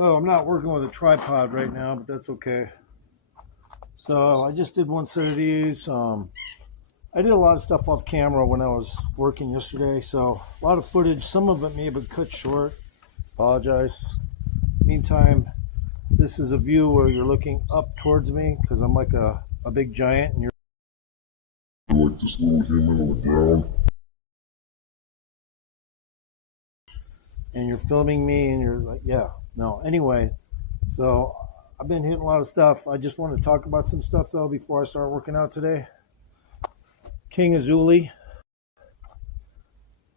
So I'm not working with a tripod right now, but that's okay. So I just did one set of these. I did a lot of stuff off camera when I was working yesterday, so a lot of footage. Some of it may have been cut short. Apologize. Meantime, this is a view where you're looking up towards me because I'm like a big giant and you're like this little human on the ground. And you're filming me and you're like, yeah, no. Anyway, so I've been hitting a lot of stuff. I just want to talk about some stuff though before I start working out today. King Azulae.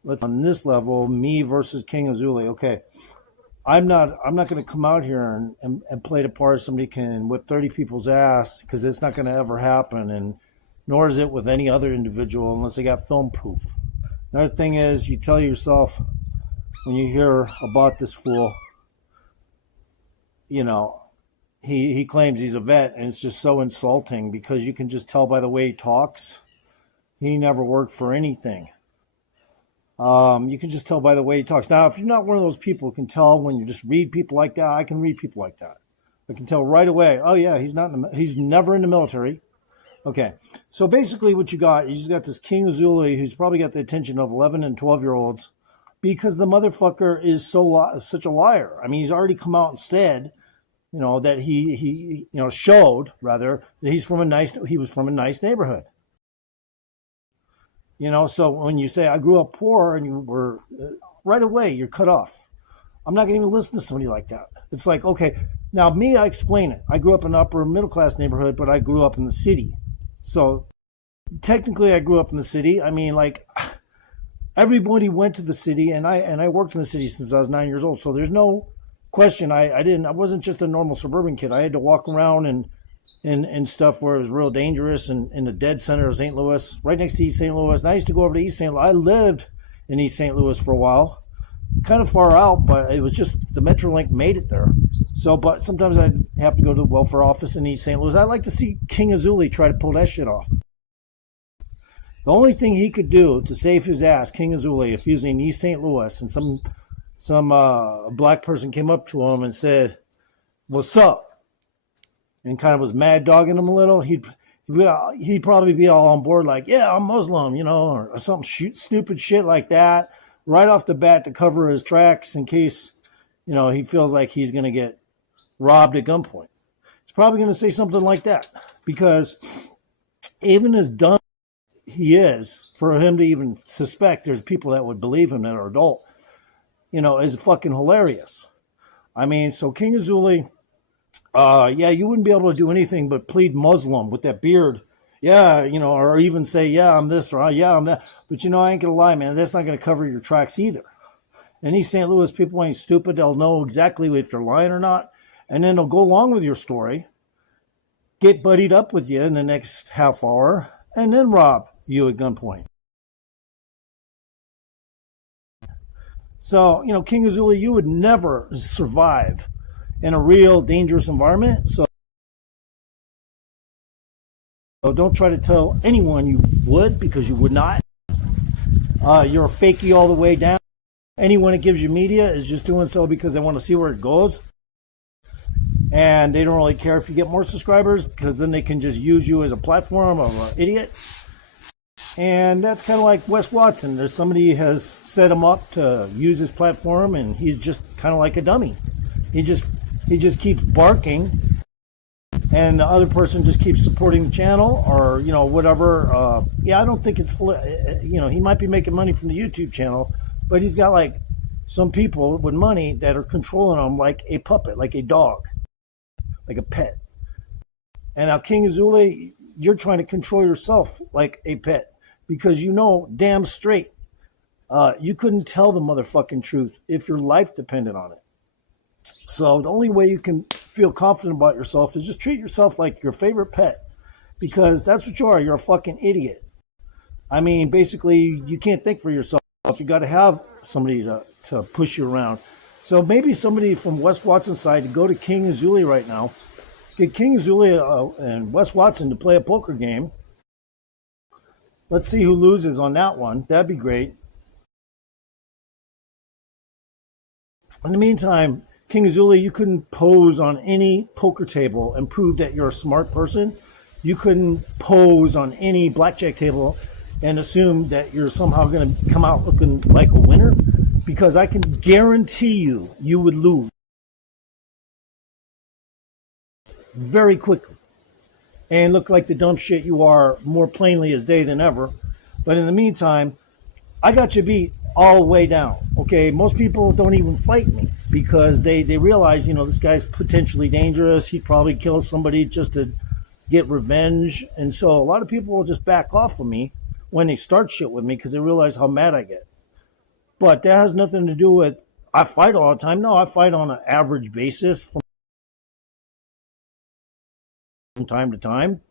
Let's on this level, me versus King Azulae. Okay. I'm not going to come out here and play the part somebody can whip 30 people's ass, because it's not going to ever happen, and nor is it with any other individual unless they got film proof. Another thing is, you tell yourself when you hear about this fool, you know, he claims he's a vet, and it's just so insulting because you can just tell by the way he talks. He never worked for anything. You can just tell by the way he talks. Now, if you're not one of those people who can tell when you just read people like that, I can read people like that. I can tell right away, oh yeah, he's never in the military. Okay, so basically what you just got this King Azulae who's probably got the attention of 11 and 12-year-olds because the motherfucker is such a liar. I mean, he's already come out and said, you know, that he showed rather that he was from a nice neighborhood. You know, so when you say I grew up poor and you were right away, you're cut off. I'm not going to even listen to somebody like that. It's like, okay, now me, I explain it. I grew up in an upper middle class neighborhood, but I grew up in the city. So technically I grew up in the city. I mean, like everybody went to the city, and I worked in the city since I was 9 years old. So there's no question. I wasn't just a normal suburban kid. I had to walk around and stuff where it was real dangerous, and in the dead center of St. Louis, right next to East St. Louis. And I used to go over to East St. Louis. I lived in East St. Louis for a while, kind of far out, but it was just the Metrolink made it there. So, but sometimes I'd have to go to the welfare office in East St. Louis. I'd like to see King Azulae try to pull that shit off. The only thing he could do to save his ass, King Azulae, if he was in East St. Louis and some black person came up to him and said, "What's up?" and kind of was mad dogging him a little, he'd probably be all on board like, yeah, I'm Muslim, you know, or some stupid shit like that right off the bat to cover his tracks in case, you know, he feels like he's going to get robbed at gunpoint. He's probably going to say something like that because even as dumb he is, for him to even suspect there's people that would believe him that are adult, you know, is fucking hilarious. I mean, so King Azulae, yeah, you wouldn't be able to do anything but plead Muslim with that beard. Yeah, you know, or even say, yeah, I'm this, or yeah, I'm that. But, you know, I ain't going to lie, man, that's not going to cover your tracks either. In East St. Louis, people ain't stupid. They'll know exactly if you're lying or not. And then they'll go along with your story, get buddied up with you in the next half hour, and then rob you at gunpoint. So, you know, King Azulae, you would never survive in a real dangerous environment. So don't try to tell anyone you would, because you would not. You're a fakie all the way down. Anyone that gives you media is just doing so because they want to see where it goes. And they don't really care if you get more subscribers, because then they can just use you as a platform of an idiot. And that's kind of like Wes Watson. There's somebody has set him up to use his platform, and he's just kind of like a dummy. He just keeps barking, and the other person just keeps supporting the channel, or, you know, whatever. Yeah, I don't think it's full. You know, he might be making money from the YouTube channel, but he's got like some people with money that are controlling him like a puppet, like a dog, like a pet. And now King Azulae, you're trying to control yourself like a pet, because you know damn straight you couldn't tell the motherfucking truth if your life depended on it. So the only way you can feel confident about yourself is just treat yourself like your favorite pet, because that's what you are. You're a fucking idiot. I mean, basically, you can't think for yourself. You got to have somebody to push you around. So maybe somebody from Wes Watson's side to go to King Azulae right now, get King Azulae and Wes Watson to play a poker game. Let's see who loses on that one. That'd be great. In the meantime, King Azulae, you couldn't pose on any poker table and prove that you're a smart person. You couldn't pose on any blackjack table and assume that you're somehow going to come out looking like a winner, because I can guarantee you would lose very quickly and look like the dumb shit you are more plainly as day than ever. But in the meantime, I got you beat all the way down. Okay, most people don't even fight me because they realize, this guy's potentially dangerous. He'd probably kill somebody just to get revenge. And so a lot of people will just back off of me when they start shit with me because they realize how mad I get. But that has nothing to do with I fight all the time. No, I fight on an average basis from time to time.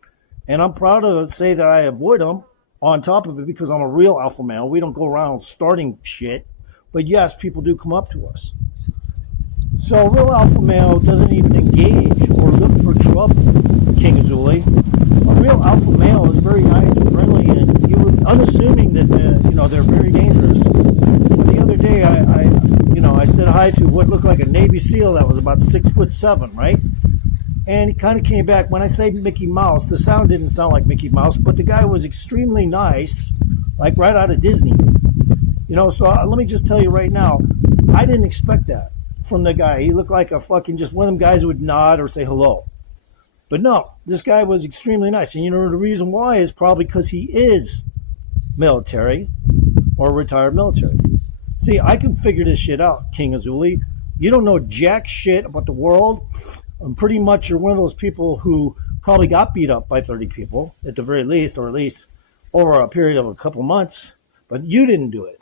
And I'm proud to say that I avoid them on top of it because I'm a real alpha male. We don't go around starting shit. But yes, people do come up to us. So a real alpha male doesn't even engage or look for trouble, King Azulae. A real alpha male is very nice and friendly, and you would, unassuming that they're very dangerous. But the other day, I said hi to what looked like a Navy SEAL that was about 6'7", right? And he kind of came back. When I say Mickey Mouse, the sound didn't sound like Mickey Mouse, but the guy was extremely nice, like right out of Disney. So let me just tell you right now, I didn't expect that from the guy. He looked like a fucking just one of them guys who would nod or say hello. But no, this guy was extremely nice. And the reason why is probably because he is military or retired military. See, I can figure this shit out, King Azulae. You don't know jack shit about the world. And pretty much you're one of those people who probably got beat up by 30 people at the very least, or at least over a period of a couple months. But you didn't do it.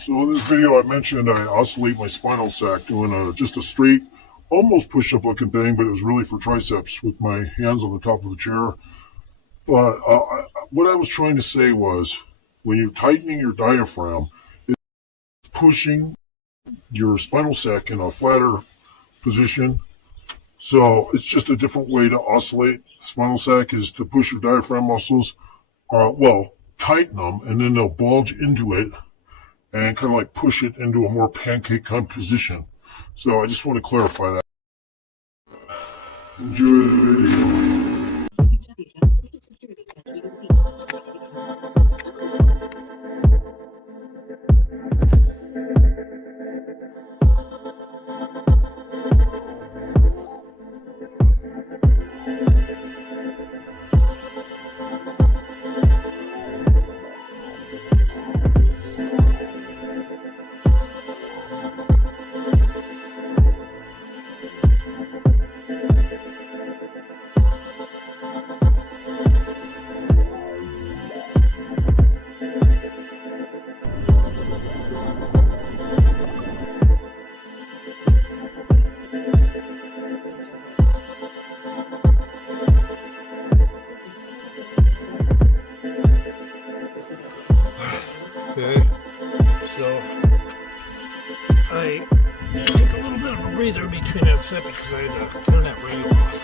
So in this video I mentioned I oscillate my spinal sac doing just a straight, almost push-up looking thing, but it was really for triceps with my hands on the top of the chair. But what I was trying to say was, when you're tightening your diaphragm, it's pushing your spinal sac in a flatter position. So it's just a different way to oscillate. The spinal sac is to push your diaphragm muscles, tighten them, and then they'll bulge into it and kind of like push it into a more pancake kind of position. So I just want to clarify that. Enjoy the video. Okay, so I take a little bit of a breather between that set because I had to turn that radio off.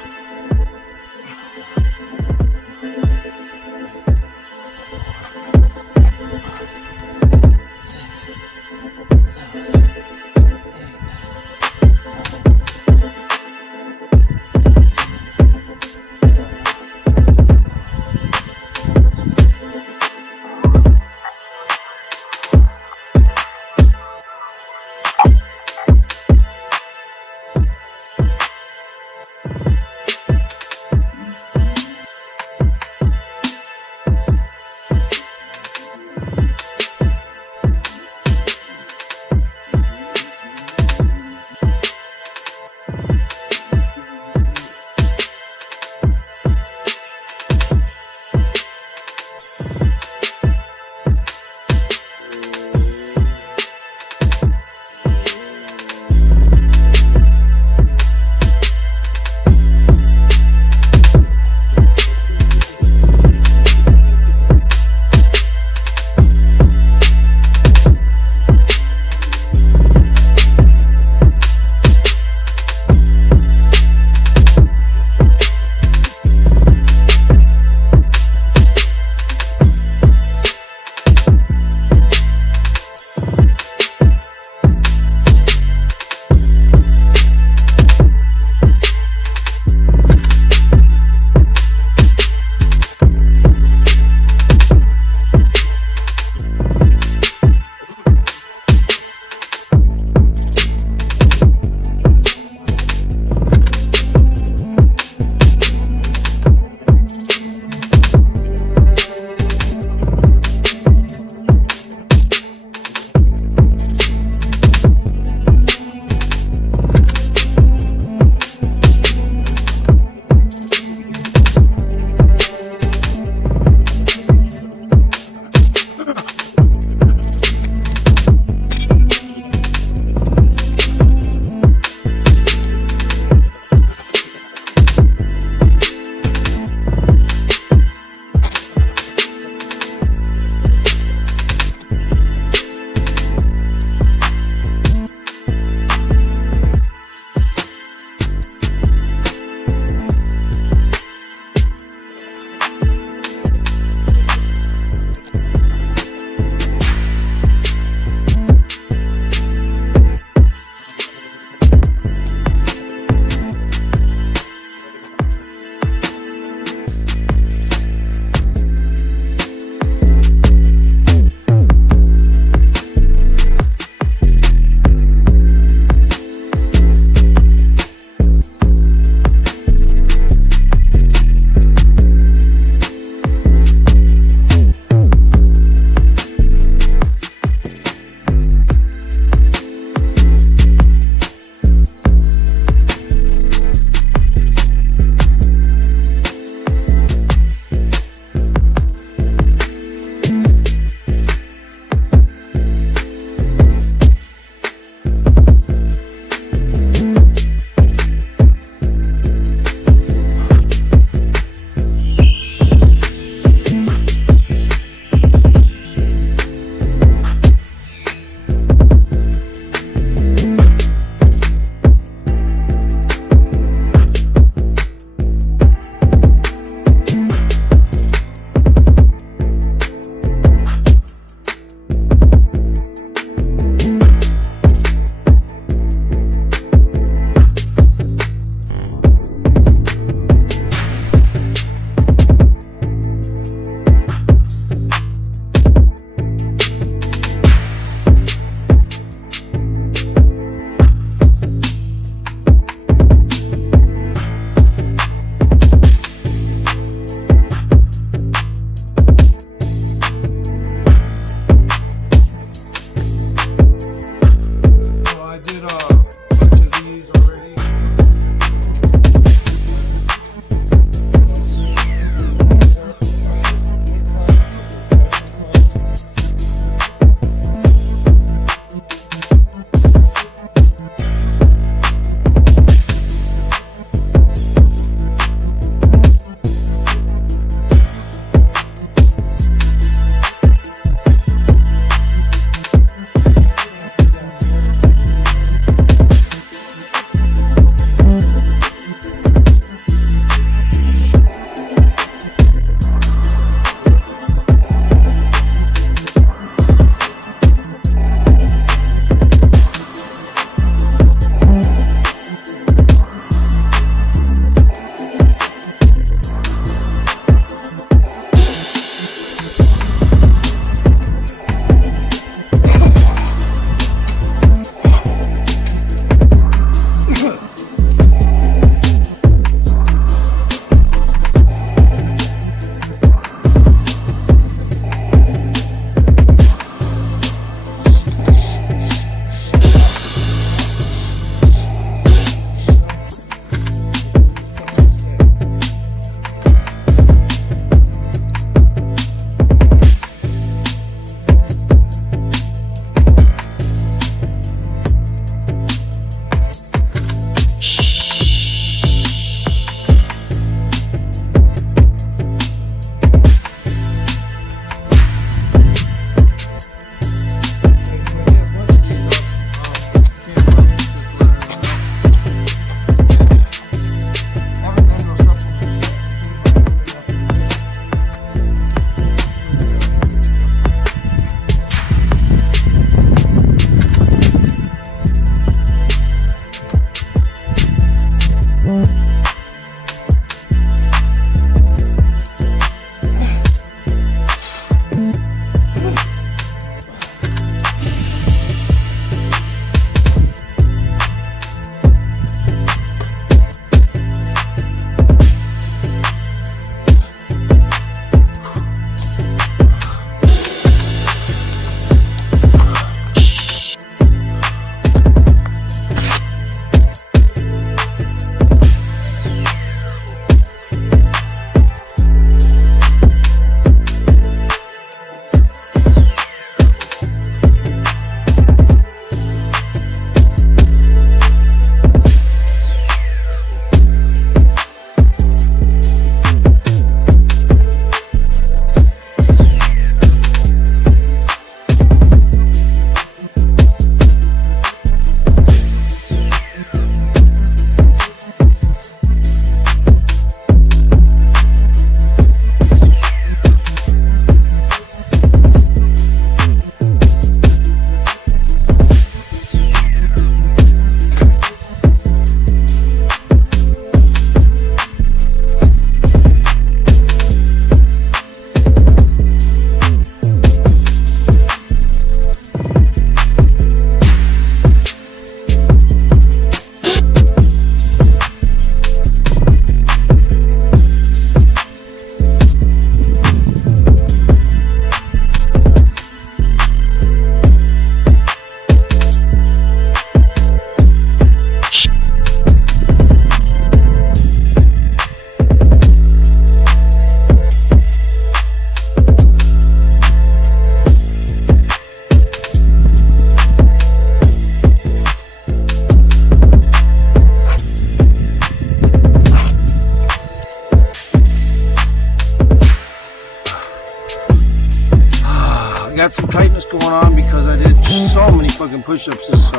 tightness going on because I did so many fucking push-ups this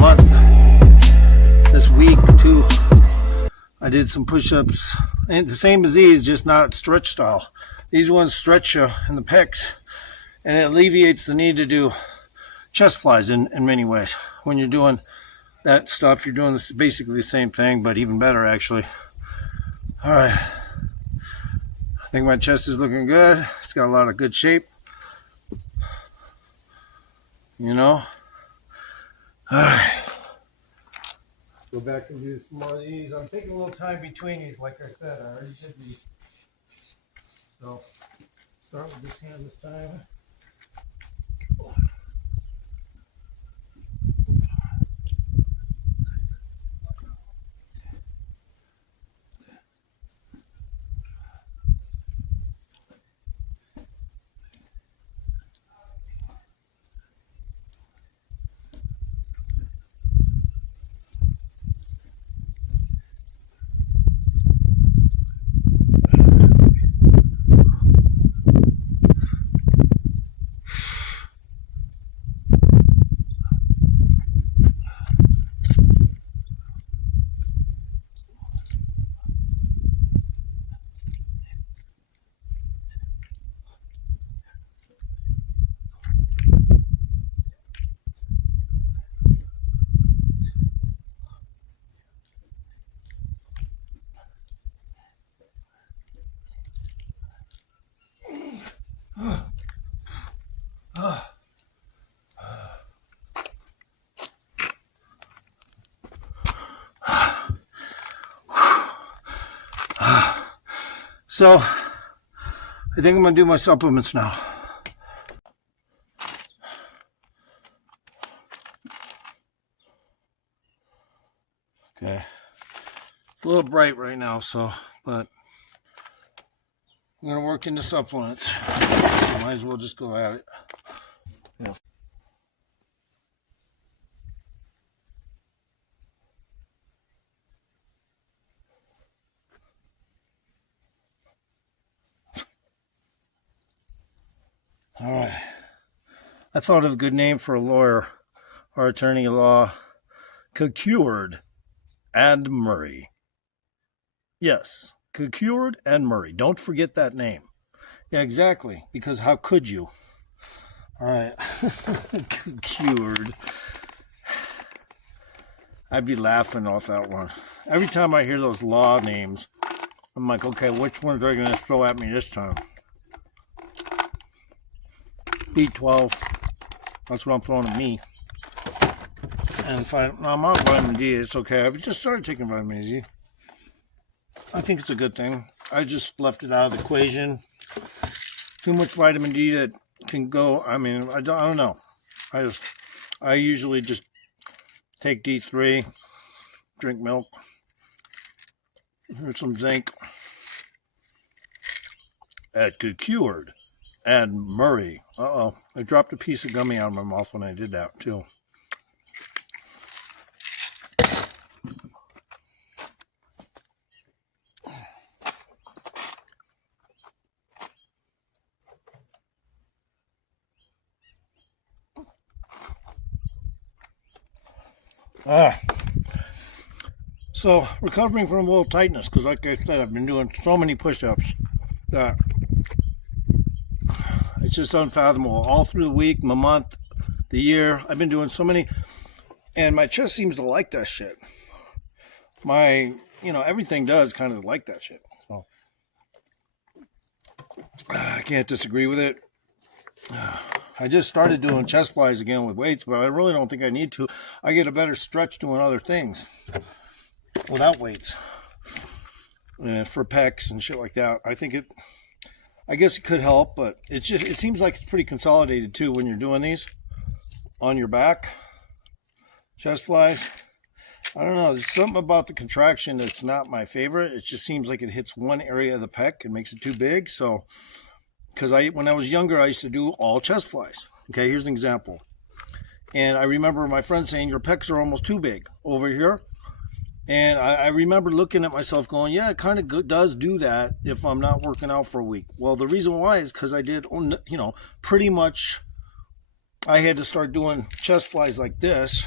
month, this week too. I did some push-ups, and the same as these, just not stretch style. These ones stretch you in the pecs, and it alleviates the need to do chest flies in many ways. When you're doing that stuff, you're doing this basically the same thing, but even better actually. All right, I think my chest is looking good. It's got a lot of good shape, you know. All right, go back and do some more of these. I'm taking a little time between these, like I said. I already did these, so start with this hand this time. So, I think I'm going to do my supplements now. Okay. It's a little bright right now, but I'm going to work into supplements. So might as well just go at it. Yeah. All right. I thought of a good name for a lawyer or attorney at law. Cured and Murray. Yes, Cured and Murray. Don't forget that name. Yeah, exactly. Because how could you? All right. Cured. I'd be laughing off that one. Every time I hear those law names, I'm like, okay, which ones are they going to throw at me this time? B12. That's what I'm throwing at me. And if I'm on vitamin D, it's okay. I've just started taking vitamin D. I think it's a good thing. I just left it out of the equation. Too much vitamin D that can go. I mean, I don't know. I usually just take D3, drink milk, here's some zinc. At Cured and Murray. Uh-oh. I dropped a piece of gummy out of my mouth when I did that, too. So, recovering from a little tightness, because like I said, I've been doing so many push-ups that it's just unfathomable. All through the week, the month, the year, I've been doing so many, and my chest seems to like that shit. Everything does kind of like that shit. So, I can't disagree with it. I just started doing chest flies again with weights, but I really don't think I need to. I get a better stretch doing other things without weights. For pecs and shit like that. I guess it could help, but it seems like it's pretty consolidated too when you're doing these on your back. Chest flies. I don't know. There's something about the contraction that's not my favorite. It just seems like it hits one area of the pec and makes it too big. So, because when I was younger, I used to do all chest flies. Okay, here's an example. And I remember my friend saying, your pecs are almost too big over here. And I remember looking at myself going, yeah, it kind of does do that if I'm not working out for a week. Well, the reason why is because I did, pretty much I had to start doing chest flies like this.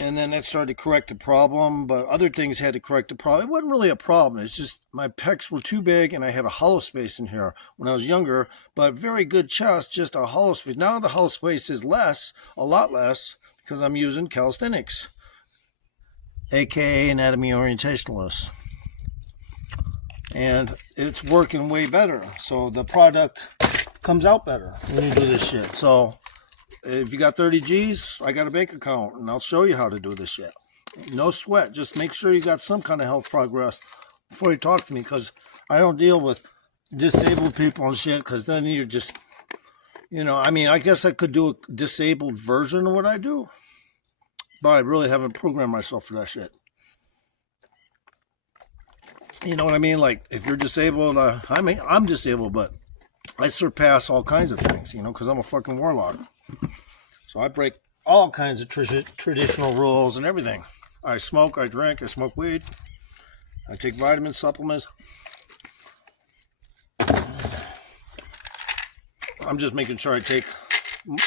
And then that started to correct the problem, but other things had to correct the problem. It wasn't really a problem. It's just my pecs were too big and I had a hollow space in here when I was younger, but very good chest, just a hollow space. Now the hollow space is less, a lot less, because I'm using calisthenics, aka anatomy orientationalists. And it's working way better. So the product comes out better when you do this shit. So if you got 30 G's, I got a bank account, and I'll show you how to do this shit. No sweat. Just make sure you got some kind of health progress before you talk to me, because I don't deal with disabled people and shit, because then you're just, I guess I could do a disabled version of what I do, but I really haven't programmed myself for that shit. You know what I mean? Like, if you're disabled, I'm disabled, but I surpass all kinds of things, because I'm a fucking warlock. So I break all kinds of traditional rules and everything. I smoke, I drink, I smoke weed. I take vitamins, supplements. I'm just making sure I take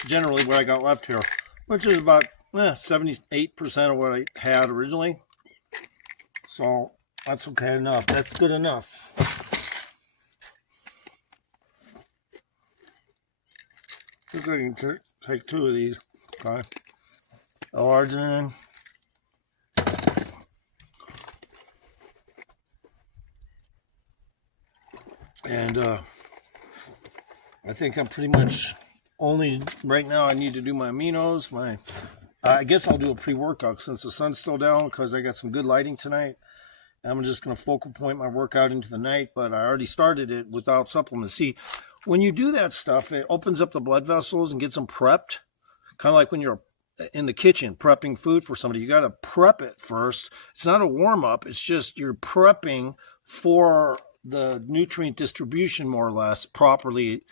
generally what I got left here, which is about 78% of what I had originally. So that's okay enough. That's good enough. I think I can take 2 of these. Okay. L-arginine. And I think I'm pretty much only right now. I need to do my aminos. I guess I'll do a pre-workout since the sun's still down, because I got some good lighting tonight. I'm just going to focal point my workout into the night, but I already started it without supplements. See, when you do that stuff, it opens up the blood vessels and gets them prepped. Kind of like when you're in the kitchen prepping food for somebody. You got to prep it first. It's not a warm-up. It's just you're prepping for the nutrient distribution more or less properly.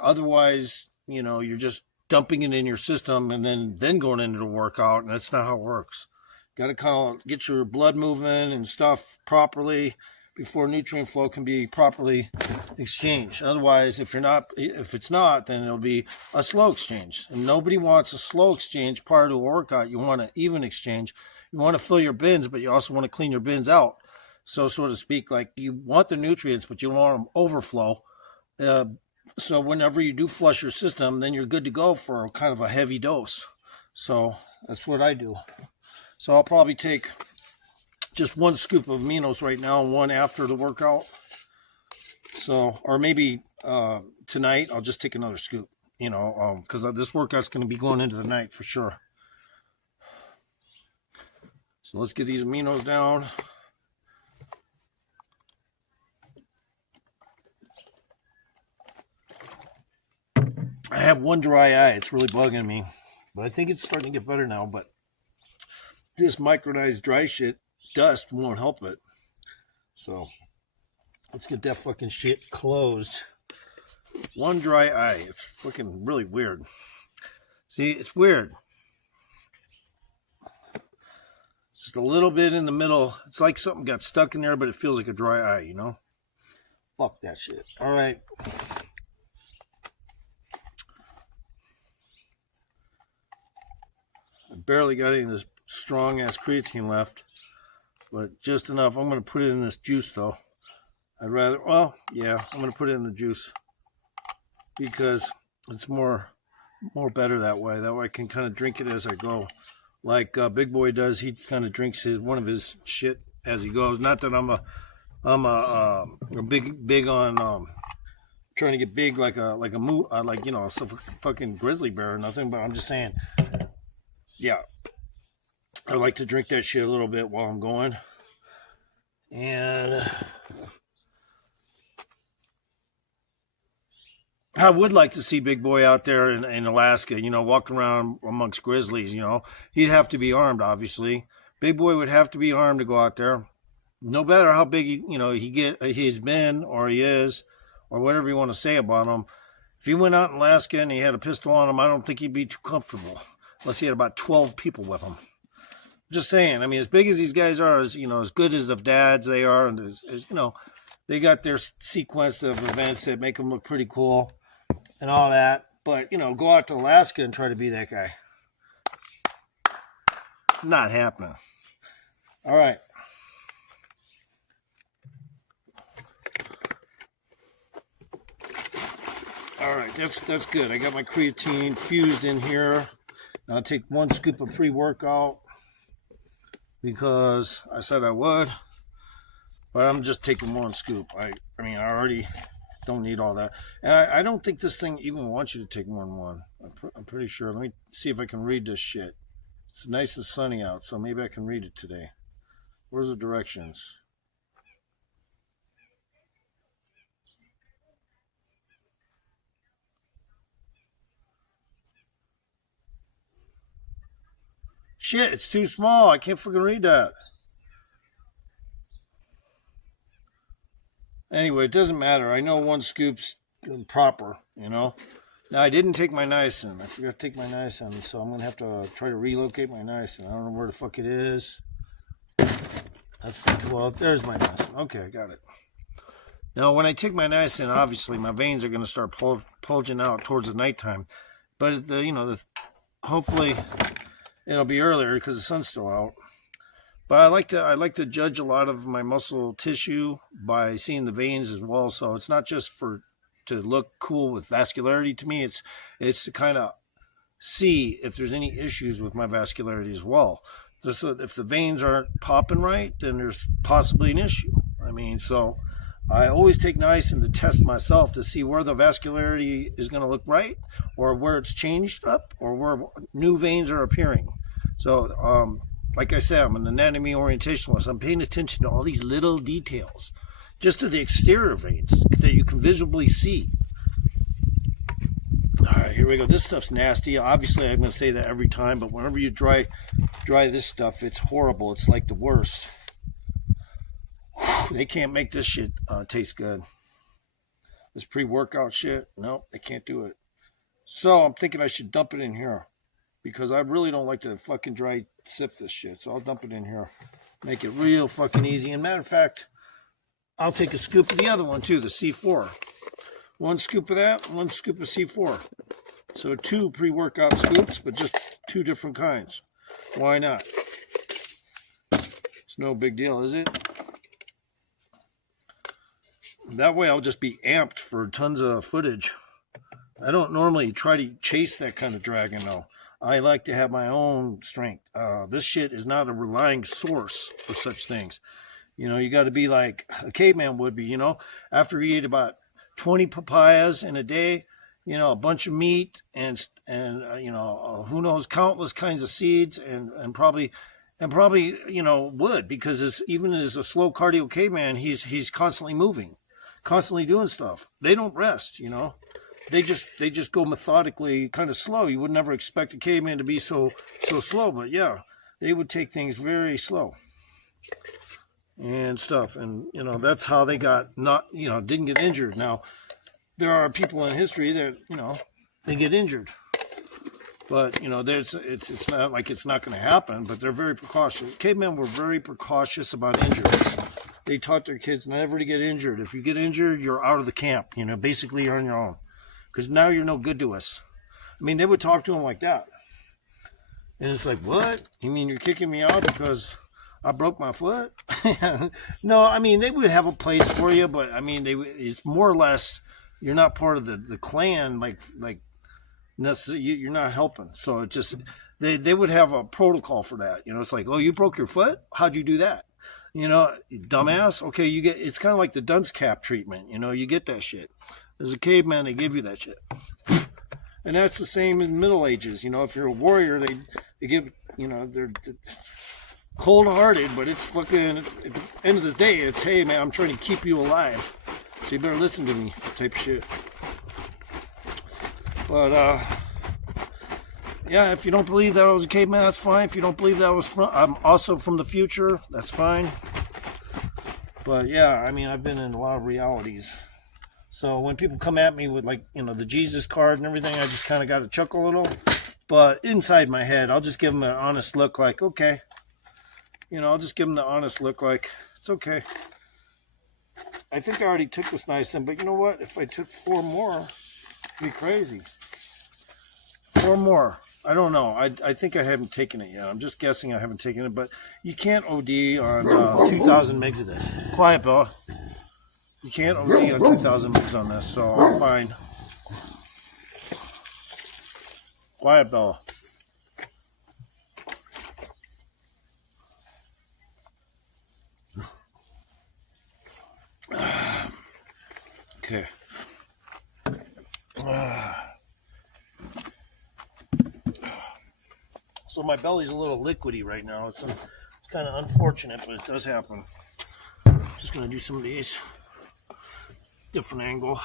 Otherwise, you're just dumping it in your system and then going into the workout, and that's not how it works. Got to kind of get your blood moving and stuff properly before nutrient flow can be properly exchanged. Otherwise, if it's not, then it'll be a slow exchange. And nobody wants a slow exchange prior to a workout. You want an even exchange. You want to fill your bins, but you also want to clean your bins out. So to speak, like, you want the nutrients, but you don't want them overflow. So whenever you do flush your system, then you're good to go for kind of a heavy dose. So that's what I do. So I'll probably take just 1 scoop of aminos right now and 1 after the workout. So, or maybe tonight I'll just take another scoop, because this workout's going to be going into the night for sure. So let's get these aminos down. I have one dry eye. It's really bugging me, but I think it's starting to get better now. But this micronized dry shit, dust won't help it. So let's get that fucking shit closed. One dry eye. It's fucking really weird. See, it's weird. Just a little bit in the middle. It's like something got stuck in there, but it feels like a dry eye, Fuck that shit. All right. I barely got any of this strong-ass creatine left, but just enough. I'm going to put it in this juice, though. I'm going to put it in the juice because it's more better that way. That way I can kind of drink it as I go. Like Bigboy does, he kind of drinks one of his shit as he goes. Not that I'm a big on trying to get big like a fucking grizzly bear or nothing, but I'm just saying, yeah, I like to drink that shit a little bit while I'm going. And I would like to see Bigboy out there in Alaska, walking around amongst grizzlies, He'd have to be armed, obviously. Bigboy would have to be armed to go out there. No matter how big he's been or he is, or whatever you want to say about him. If he went out in Alaska and he had a pistol on him, I don't think he'd be too comfortable. Unless he had about 12 people with him. Just saying. I mean, as big as these guys are, as as good as the dads they are, and they got their sequence of events that make them look pretty cool and all that. But go out to Alaska and try to be that guy. Not happening. All right. All right, that's good. I got my creatine fused in here. I'll take 1 scoop of pre-workout because I said I would, but I'm just taking 1 scoop. I mean, I already don't need all that. And I don't think this thing even wants you to take more than 1. I'm pretty sure. Let me see if I can read this shit. It's nice and sunny out, so maybe I can read it today. Where's the directions? Shit, it's too small. I can't freaking read that. Anyway, it doesn't matter. I know 1 scoop's proper, Now, I didn't take my niacin. I forgot to take my niacin, so I'm going to have to try to relocate my niacin. I don't know where the fuck it is. That's well, there's my niacin. Okay, I got it. Now, when I take my niacin, obviously my veins are going to start bulging out towards the nighttime. But hopefully it'll be earlier because the sun's still out. But I like to judge a lot of my muscle tissue by seeing the veins as well. So it's not just to look cool with vascularity to me. It's to kind of see if there's any issues with my vascularity as well. So if the veins aren't popping right, then there's possibly an issue. I mean, so I always take niacin to test myself to see where the vascularity is going to look right, or where it's changed up, or where new veins are appearing. So, like I said, I'm an anatomy orientationalist. I'm paying attention to all these little details, just to the exterior veins that you can visibly see. All right, here we go. This stuff's nasty. Obviously, I'm going to say that every time, but whenever you dry this stuff, it's horrible. It's like the worst. They can't make this shit taste good. This pre-workout shit, nope, they can't do it. So I'm thinking I should dump it in here because I really don't like to fucking dry sift this shit. So I'll dump it in here. Make it real fucking easy. And matter of fact, I'll take a scoop of the other one too, the C4. 1 scoop of that, 1 scoop of C4. So 2 pre-workout scoops, but just 2 different kinds. Why not? It's no big deal, is it? That way I'll just be amped for tons of footage. I don't normally try to chase that kind of dragon though. I like to have my own strength. This shit is not a relying source for such things. You got to be like a caveman would be, after he ate about 20 papayas in a day, a bunch of meat and who knows, countless kinds of seeds and probably wood, because even as a slow cardio caveman, he's constantly moving, constantly doing stuff. They don't rest, They just go methodically, kind of slow. You would never expect a caveman to be so slow, but yeah, they would take things very slow and stuff. And that's how they got didn't get injured. Now there are people in history that they get injured, but it's not like it's not going to happen. But they're very precautious. Cavemen were very precautious about injuries. They taught their kids never to get injured. If you get injured, you're out of the camp. Basically you're on your own. Because now you're no good to us. I mean, they would talk to him like that. And it's like, what? You mean you're kicking me out because I broke my foot? No, I mean, they would have a place for you, but I mean, it's more or less, you're not part of the clan, like you're not helping. So it just, they would have a protocol for that. It's like, oh, you broke your foot? How'd you do that? Dumbass. Okay, it's kind of like the dunce cap treatment. You get that shit. As a caveman, they give you that shit. And that's the same in the Middle Ages. If you're a warrior, they give, they're cold-hearted, but it's fucking, at the end of the day, it's, hey, man, I'm trying to keep you alive. So you better listen to me type shit. But, yeah, if you don't believe that I was a caveman, that's fine. If you don't believe that I'm also from the future, that's fine. But, yeah, I mean, I've been in a lot of realities. So when people come at me with the Jesus card and everything, I just kind of got to chuckle a little. But inside my head, I'll just give them an honest look like, okay, You know, I'll just give them the honest look like, it's okay. I think I already took this niacin, but you know what? If I took 4 more, it'd be crazy. 4 more. I don't know. I think I haven't taken it yet. I'm just guessing I haven't taken it, but you can't OD on 2,000 mgs of this. Quiet, Bella. You can't OD on 2,000 mgs on this, so I'm fine. Quiet, Bella. Okay. So my belly's a little liquidy right now. It's kind of unfortunate, but it does happen. Just gonna do some of these. Different angle.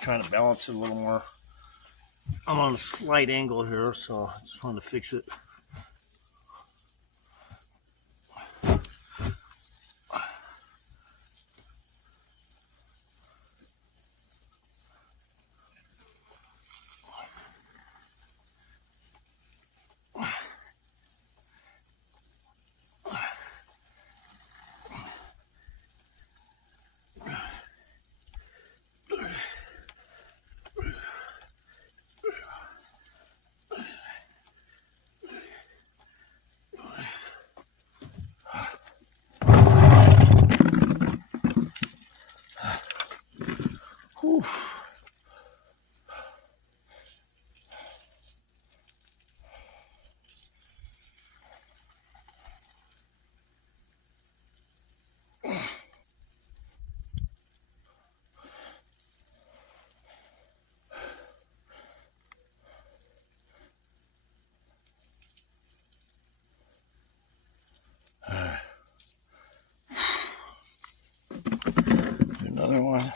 Trying to balance it a little more. I'm on a slight angle here, so I just wanted to fix it. Whew. Another one.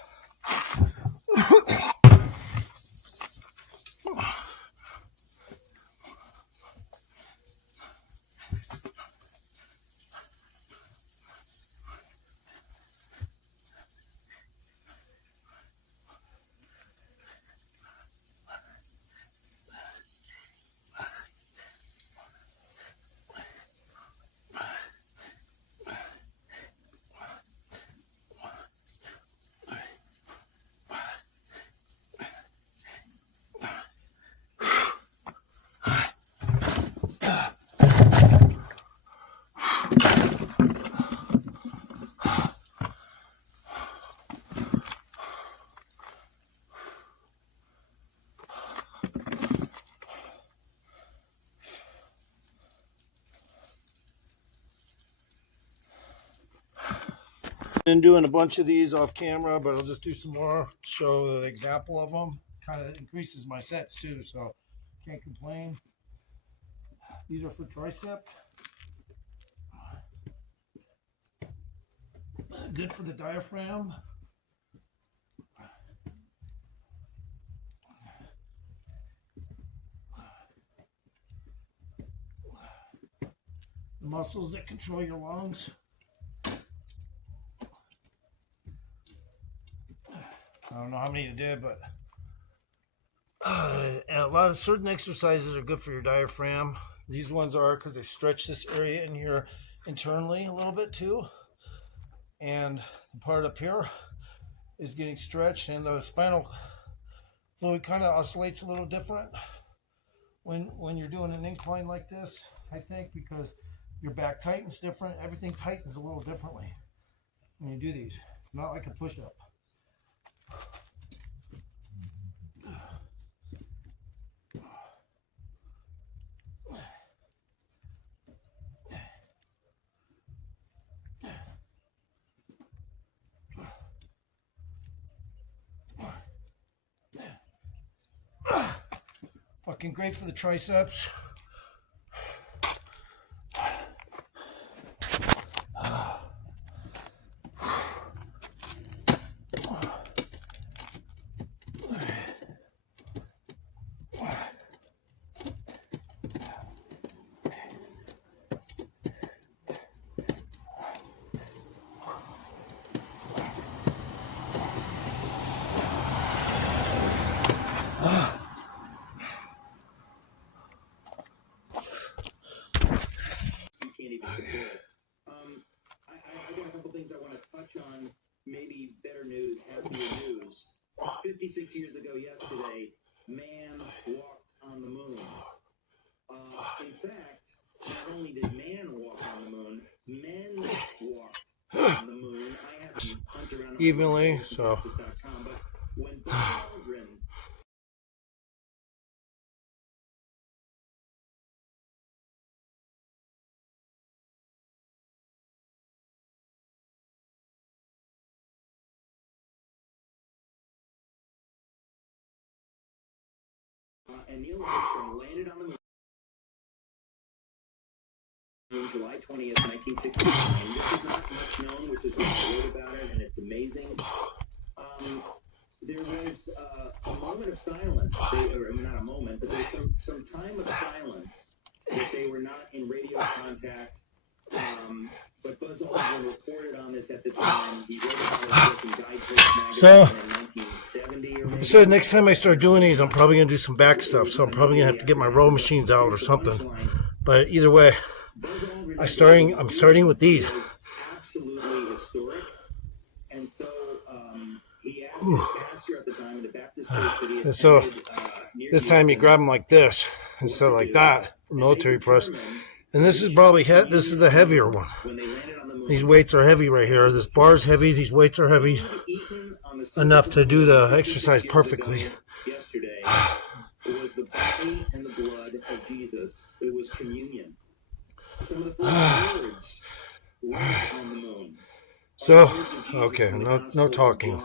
Been doing a bunch of these off camera, but I'll just do some more, show the example of them. Kind of increases my sets too, so can't complain. These are for tricep. Good for the diaphragm. The muscles that control your lungs. I don't know how many you did, but a lot of certain exercises are good for your diaphragm. These ones are because they stretch this area in here internally a little bit too. And the part up here is getting stretched, and the spinal fluid kind of oscillates a little different when you're doing an incline like this, I think, because your back tightens different. Everything tightens a little differently when you do these. It's not like a push-up. Fucking great for the triceps. I got a couple things I want to touch on. Maybe better news, happier news. 56 years ago yesterday, man walked on the moon. In fact, not only did man walk on the moon, men walked on the moon. I have to hunt around Evenly, so. but when Buzz Aldrin and Neil Armstrong landed on the moon July 20th, 1969. This is not much known, which is why I wrote about it, and it's amazing. There was a moment of silence, or not a moment, but there's some time of silence that they were not in radio contact. But Buzz Aldrin reported on this at the time. He wrote about it in Guidepost magazine in 1970 or maybe. So next time I start doing these, I'm probably gonna do some back stuff. So I'm probably gonna have to get my row machines out or something. But either way, I'm starting with these. Absolutely historic. And so he asked his pastor at the time in the Baptist church that he And so attended, this time you grab them like this instead of like that for military press. And this is probably this is the heavier one. when they landed on the moon. These weights are heavy right here. This bar's heavy. These weights are heavy Eaten on the enough to do the exercise perfectly. Yesterday, it was the body and the blood of Jesus. It was communion. Some of the first words were on the moon. So, okay, no talking.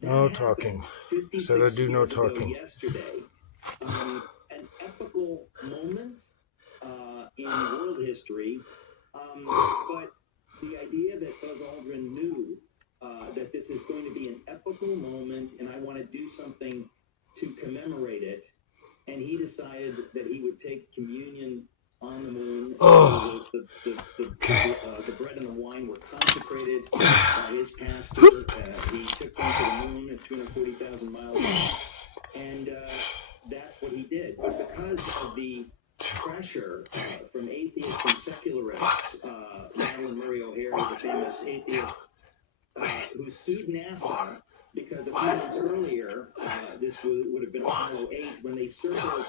No talking. Said I do no talking. Yesterday, an epical moment in world history, but the idea that Buzz Aldrin knew that this is going to be an epical moment, and I want to do something to commemorate it, and he decided that he would take communion on the moon. Oh. The bread and the wine were consecrated by his pastor. He took them to the moon at 240,000 miles, and that's what he did. But because of the pressure from atheists and secularists, Madeline Murray O'Hare was a famous atheist who sued NASA because a few months earlier, this would have been Apollo 8, when they circled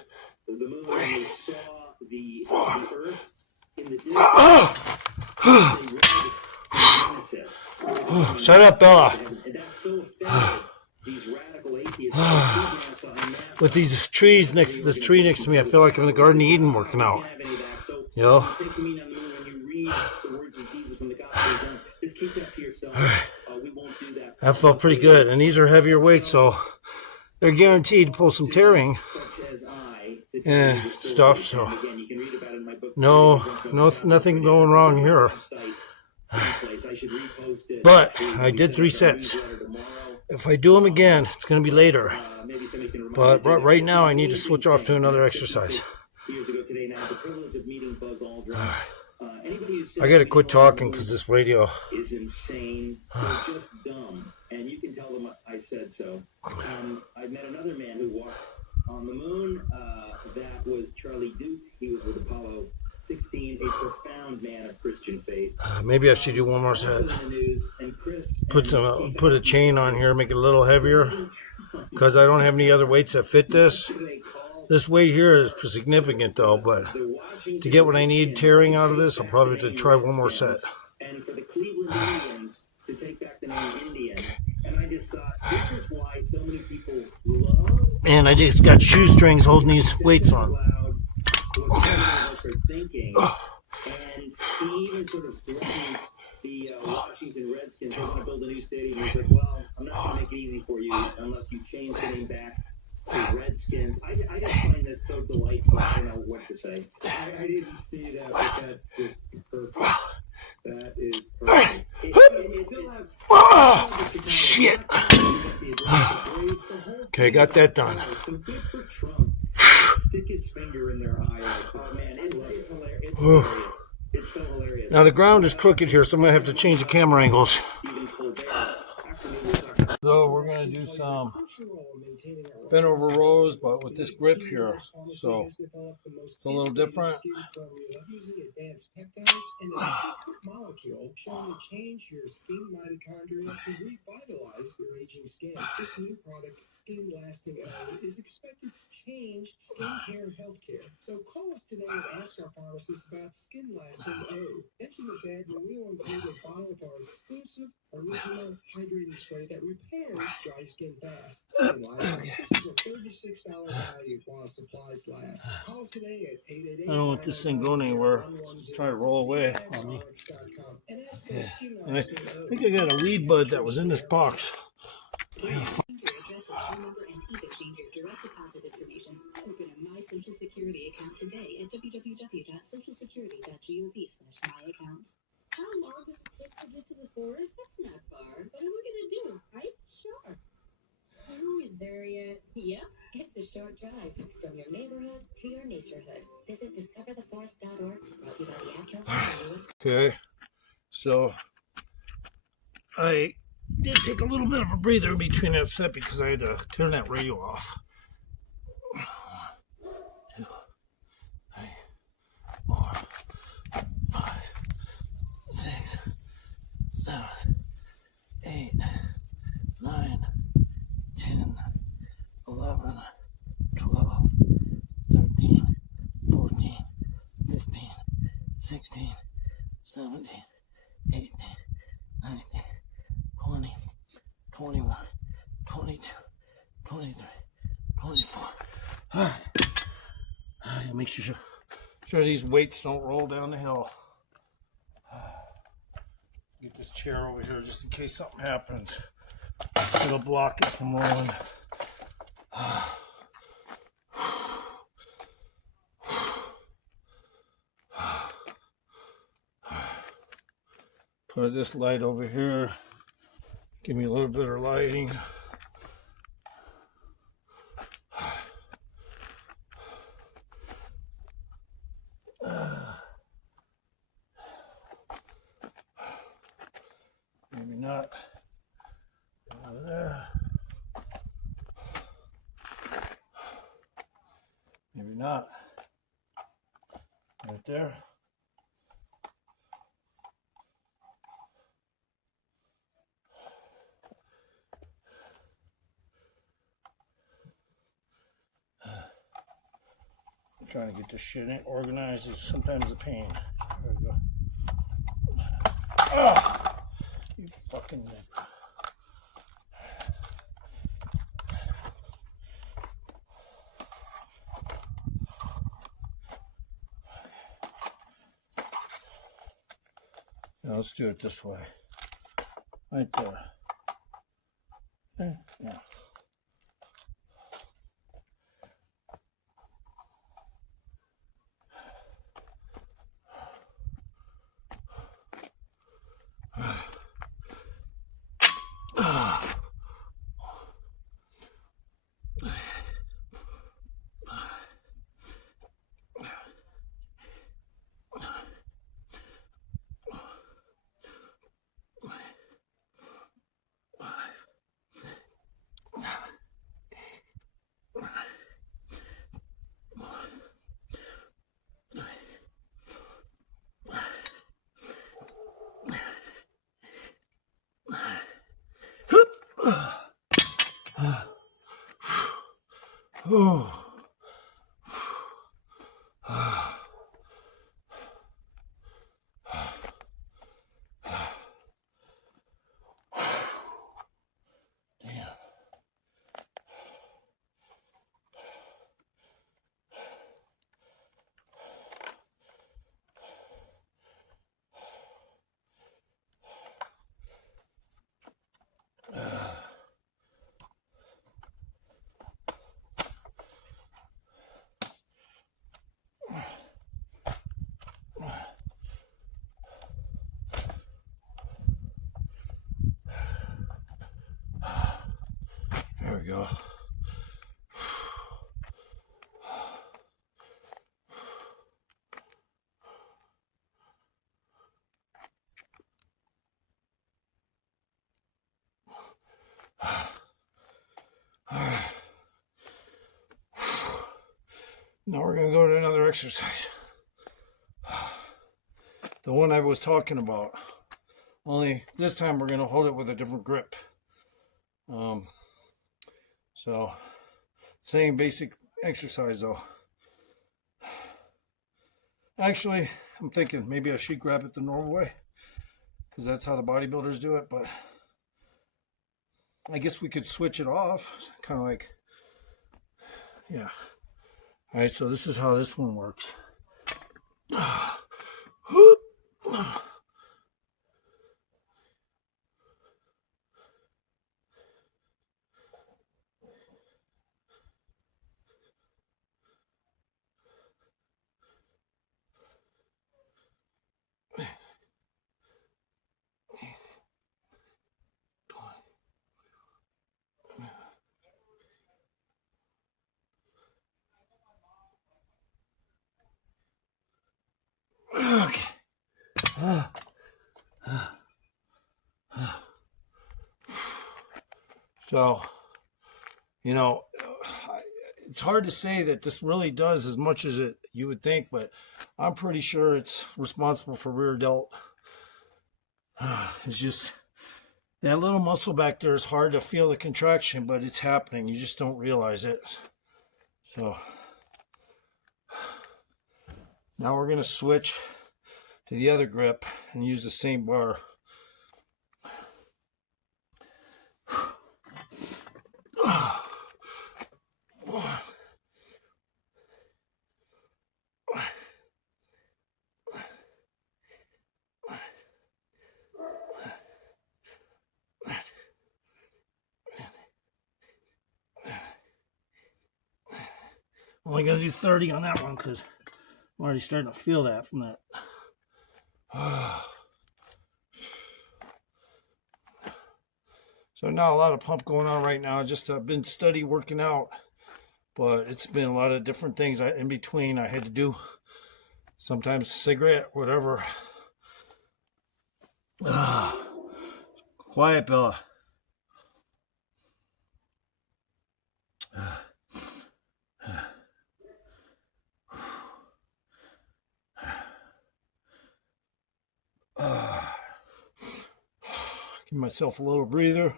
the moon and they saw the Earth in the distance. They read Genesis. Shut up, Bella. And that so offended these radical atheists. With these trees this tree next to me, I feel like I'm in the Garden of Eden working out. You know? Take me on the moon when you read the words of Jesus when the gospel is done. Just keep that to yourself. We won't do that. That felt pretty good. And these are heavier weights, so they're guaranteed to pull some tearing and stuff. So nothing going wrong here. But I did 3 sets. If I do them again, it's going to be later. But right now, I need to switch off to another exercise. I got to quit talking because this radio is insane. They're just dumb, and you can tell them I said so. I met another man who walked on the moon. That was Charlie Duke. He was with Apollo Maybe I should do one more set. In the news, and Chris Put a chain on here, make it a little heavier, because I don't have any other weights that fit this. This weight here is significant though, but to get what I need tearing out of this, I'll probably have to try one more set. And for the Cleveland Indians to take back the name Indians. And I just thought, this is why so many people love. And I just got shoestrings holding these weights on. What thinking. And he even sort of threatened the Washington Redskins. They're going to build a new stadium. He's like, well, I'm not going to make it easy for you unless you change the name back to Redskins. I just find this so delightful. I don't know what to say. I didn't see that, but that's just perfect. That is perfect. Shit. Okay, got that done. So good for Trump. Stick his finger in their eye. Like, oh man, it's hilarious. It's hilarious. It's so hilarious. Now the ground is crooked here, so I'm gonna have to change the camera angles. So we're gonna do some bent over rows, but with this grip here. So it's a little different. Molecule showing to change your skin mitochondria to revitalize your aging skin. This new product, Skin Lasting O, is expected to change skincare healthcare. So call us today and ask our pharmacist about Skin Lasting O. Mention this ad and we will include a bottle of our exclusive original hydrating spray that repairs dry skin fast. This is a $36 value while supplies last. Call us today at 888. I don't want this thing going anywhere. Let's try to roll away on me. Yeah. And I think I got a weed bud that was in this box. Open a My Social Security account today at www.socialsecurity.gov/myaccount. How long does it take to get to the forest? That's not far. What are we gonna do? Right? Sure. Are we there yet? Yep. It's a short drive from your neighborhood to your naturehood. Visit discovertheforest.org. Brought to you by the Ad Council. Okay, so I did take a little bit of a breather in between that set because I had to turn that radio off. 1, 2, 3, 4, 5, 6, 7, 8, 9, 10, 11, 12, 13, 14, 15, 16, 17, 18, 19, 20, 21, 22, 23, 24. All right. Make sure these weights don't roll down the hill. Get this chair over here just in case something happens. It'll block it from rolling. Put this light over here. Give me a little bit of lighting. Maybe not. Over there. Maybe not. Right there. Trying to get this shit organized is sometimes a pain. There we go. Ah! You fucking nigger. Now let's do it this way. Right there. Okay, yeah. There we go. Now we're going to go to another exercise. The one I was talking about. Only this time we're going to hold it with a different grip. So, same basic exercise though. Actually, I'm thinking maybe I should grab it the normal way, because that's how the bodybuilders do it, but I guess we could switch it off. Kind of like, yeah. All right, so this is how this one works. Okay. So, you know, it's hard to say that this really does as much as you would think, but I'm pretty sure it's responsible for rear delt. It's just that little muscle back there is hard to feel the contraction, but it's happening. You just don't realize it. So now we're going to switch to the other grip and use the same bar. I'm only going to do 30 on that one because I'm already starting to feel that from that. So not a lot of pump going on right now. Just I've been steady working out, but it's been a lot of different things in between I had to do. Sometimes cigarette, whatever. Quiet, Bella. Give myself a little breather.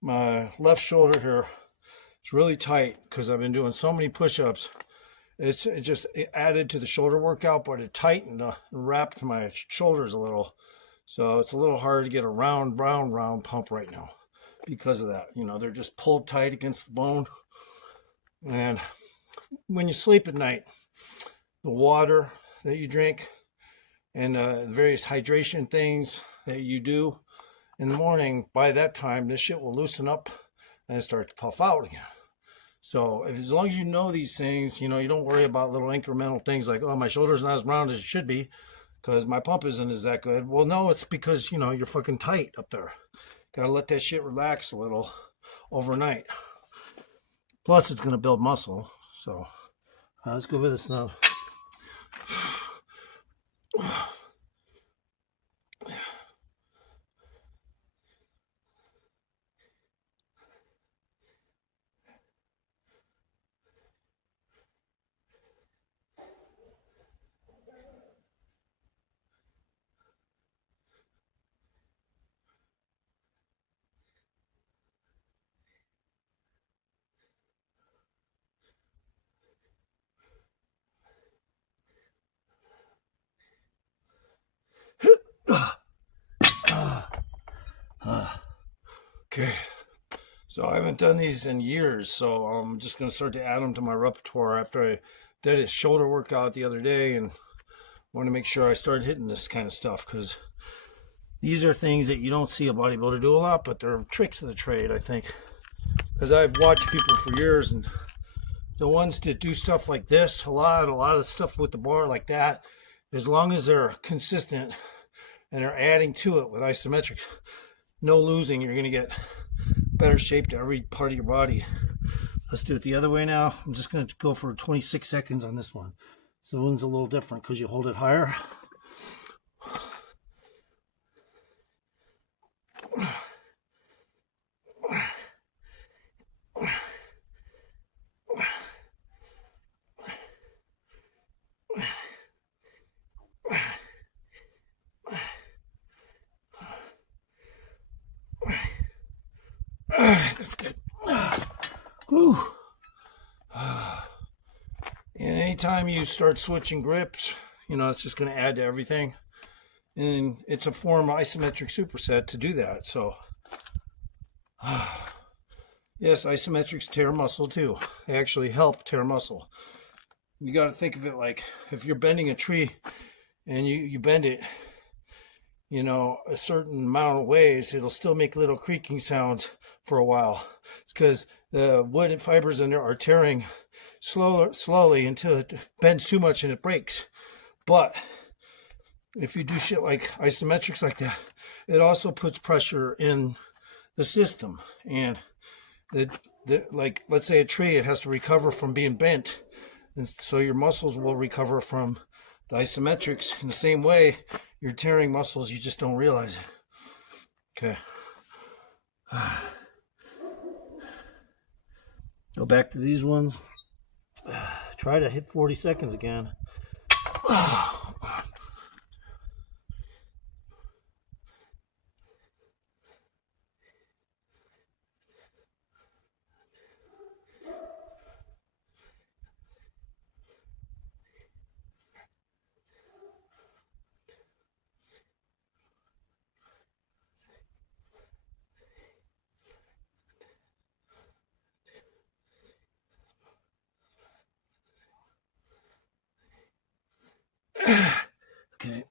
My left shoulder here is really tight because I've been doing so many push-ups. It just added to the shoulder workout, but it tightened and wrapped my shoulders a little. So it's a little hard to get a round pump right now because of that. You know, they're just pulled tight against the bone. And when you sleep at night, the water that you drink and the various hydration things that you do in the morning, by that time, this shit will loosen up and start to puff out again. So as long as you know these things, you know, you don't worry about little incremental things like, oh, my shoulder's not as round as it should be because my pump isn't as that good. Well, no, it's because, you know, you're fucking tight up there. Got to let that shit relax a little overnight. Plus, it's going to build muscle. So let's go with this now. Okay. So I haven't done these in years, so I'm just going to start to add them to my repertoire after I did a shoulder workout the other day and want to make sure I start hitting this kind of stuff, because these are things that you don't see a bodybuilder do a lot, but they're tricks of the trade, I think. Because I've watched people for years, and the ones that do stuff like this a lot of stuff with the bar like that, as long as they're consistent and they're adding to it with isometrics, no losing, you're going to get better shape to every part of your body. Let's do it the other way now. I'm just going to go for 26 seconds on this one. So one's a little different because you hold it higher. That's good. Whew. And anytime you start switching grips, it's just going to add to everything. And it's a form of isometric superset to do that. So, yes, isometrics tear muscle too. They actually help tear muscle. You got to think of it like if you're bending a tree and you bend it, a certain amount of ways, it'll still make little creaking sounds for a while. It's because the wood and fibers in there are tearing slowly until it bends too much and it breaks. But if you do shit like isometrics like that, it also puts pressure in the system. And like, let's say a tree, it has to recover from being bent. And so your muscles will recover from the isometrics in the same way you're tearing muscles, you just don't realize it. Okay. Go back to these ones. Try to hit 40 seconds again. Okay.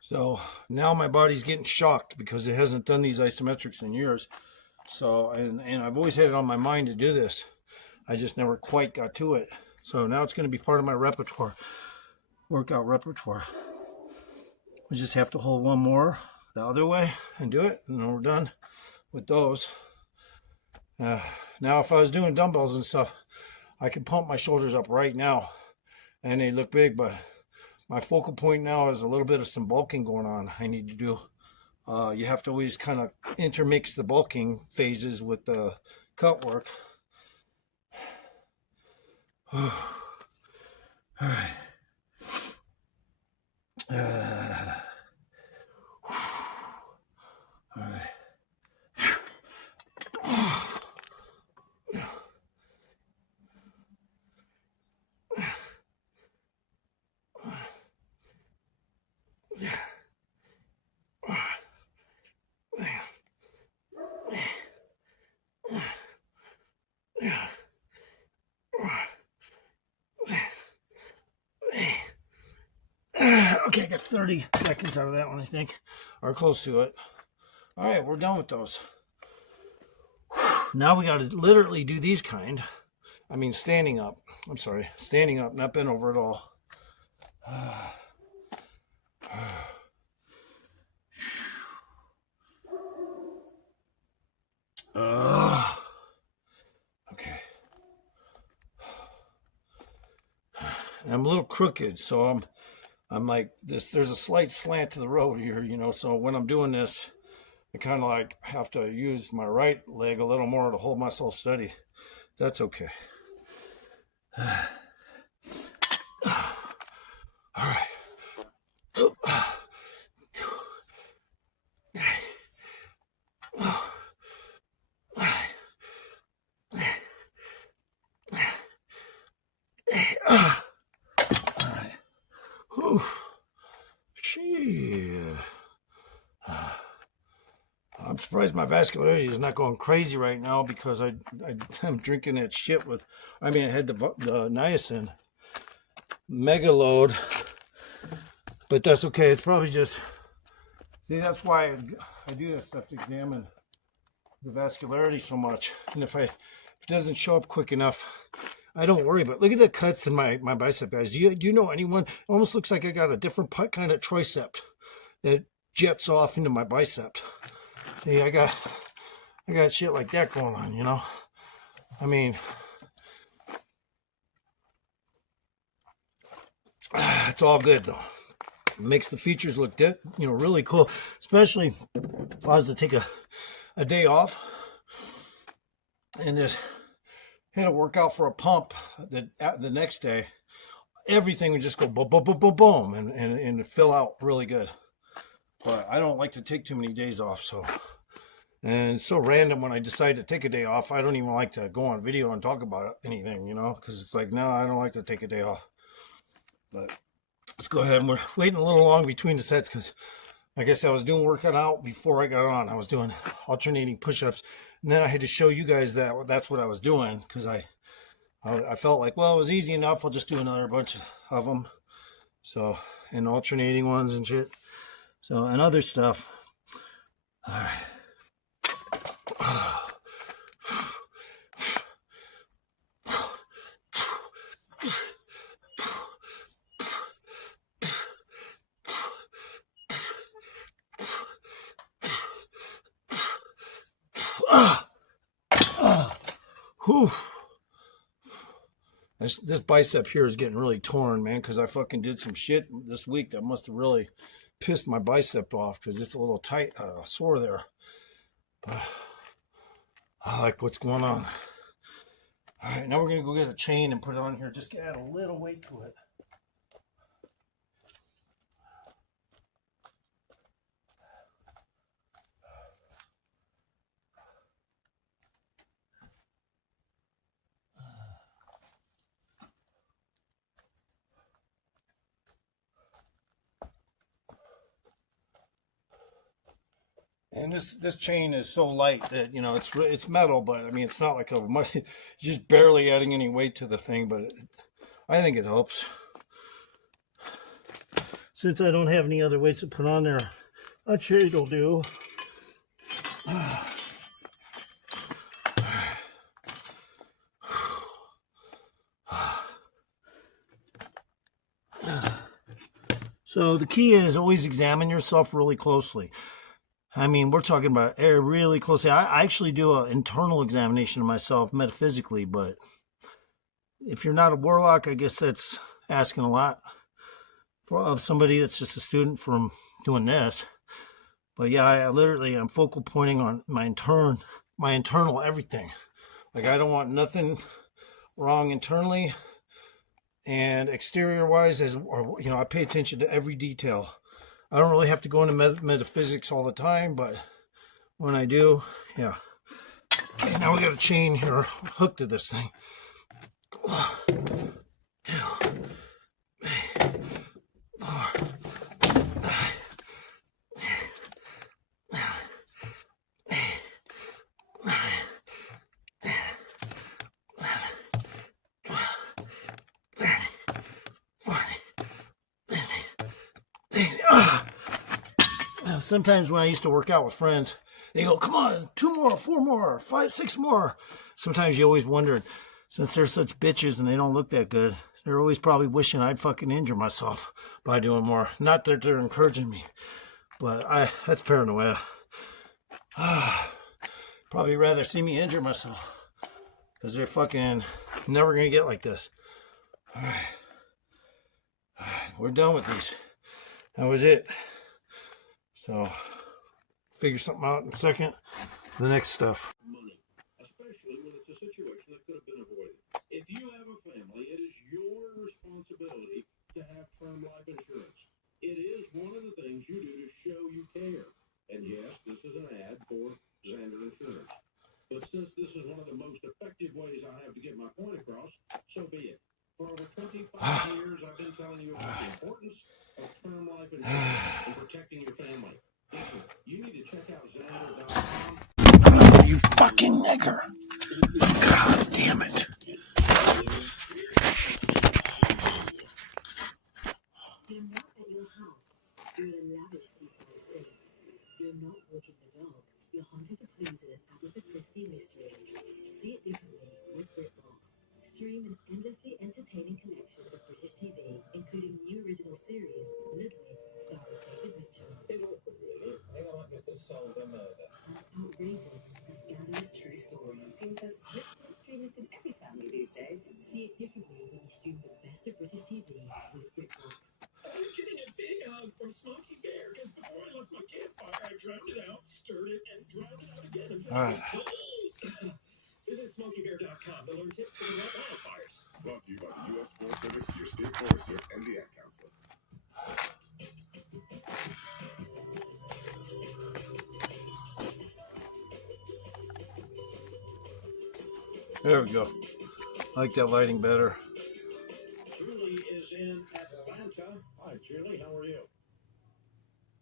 So now my body's getting shocked because it hasn't done these isometrics in years. So, and I've always had it on my mind to do this. I just never quite got to it. So now it's going to be part of my repertoire, workout repertoire. We just have to hold one more the other way and do it, and then we're done with those. Now, if I was doing dumbbells and stuff, I could pump my shoulders up right now and they look big, but my focal point now is a little bit of some bulking going on I need to do. You have to always kind of intermix the bulking phases with the cut work. All right. All right. Okay, I got 30 seconds out of that one, I think, or close to it. All right, we're done with those. Now we got to literally do these kind. I mean, standing up. I'm sorry, standing up, not bent over at all. Okay. And I'm a little crooked, so I'm like this. There's a slight slant to the road here, so when I'm doing this, I kind of like have to use my right leg a little more to hold myself steady. That's okay. All right. All right. Whew. Gee. surprised my vascularity is not going crazy right now because I'm drinking that shit with, I had the niacin mega load, but that's okay. It's probably just, see, that's why I do that stuff to examine the vascularity so much. And if it doesn't show up quick enough, I don't worry. But look at the cuts in my bicep, guys. Do you know anyone? It almost looks like I got a different kind of tricep that jets off into my bicep. See, I got shit like that going on, you know. I mean, it's all good though. It makes the features look, really cool. Especially if I was to take a day off and just hit a workout for a pump the next day, everything would just go boom, boom, boom, boom, boom, and fill out really good. But I don't like to take too many days off, so. And it's so random when I decide to take a day off. I don't even like to go on video and talk about anything, you know, because it's like, no, I don't like to take a day off. But let's go ahead. And we're waiting a little long between the sets because, like I said, I was doing working out before I got on. I was doing alternating push-ups. And then I had to show you guys that's what I was doing because I felt like, well, it was easy enough. I'll just do another bunch of them. So, and alternating ones and shit. So, and other stuff. All right. Whew. This bicep here is getting really torn, man, because I fucking did some shit this week that must have really pissed my bicep off because it's a little tight, sore there. I like what's going on. All right, now we're going to go get a chain and put it on here just to add a little weight to it. And this chain is so light that, you know, it's metal, but I mean, it's not like just barely adding any weight to the thing, but I think it helps. Since I don't have any other weights to put on there, a chain will do. So the key is always examine yourself really closely. I mean, we're talking about really closely. I actually do an internal examination of myself metaphysically, but if you're not a warlock, I guess that's asking a lot of somebody that's just a student from doing this. But yeah, I'm focal pointing on my internal everything. Like, I don't want nothing wrong internally, and exterior wise, I pay attention to every detail. I don't really have to go into metaphysics all the time, but when I do, yeah. Okay, now we got a chain here hooked to this thing. Sometimes when I used to work out with friends, they go, come on, 2 more, 4 more, 5, 6 more. Sometimes you always wonder, since they're such bitches and they don't look that good, they're always probably wishing I'd fucking injure myself by doing more. Not that they're encouraging me, but that's paranoia. Probably rather see me injure myself because they're fucking never going to get like this. All right, we're done with these. That was it. So, figure something out in a second. The next stuff. Money, especially when it's a situation that could have been avoided. If you have a family, it is your responsibility to have term life insurance. It is one of the things you do to show you care. And yes, this is an ad for Xander Insurance. But since this is one of the most effective ways I have to get my point across, so be it. For over 25 years, I've been telling you about the importance of term life insurance and protecting your family. Listen, you need to check out Xander.com. You fucking nigger. God damn it. You're not at your house. You're in a lavish seaside estate. You're not walking the dog. You're hunting for clues in an Agatha Christie mystery. See it differently with BritBox. Stream an endlessly entertaining collection of British TV, including new original series, Ludwig, starring David Mitchell. Hang on, Mr. Sullivan. And Outrageous, a scandalous true story. Seems as BritBox streamers in every family these days. See it differently when you stream the best of British TV with BritBox. I'm getting a big hug from Smokey Bear because before I left my campfire, I drowned it out, stirred it, and drowned it out again until All it right. was cold. Visit SmokeyBear.com to learn tips to prevent wildfires. Brought to you by the U.S. Forest Service, your state forester, and the Ad Council. There we go. I like that lighting better. Julie is in Atlanta. Hi, Julie. How are you?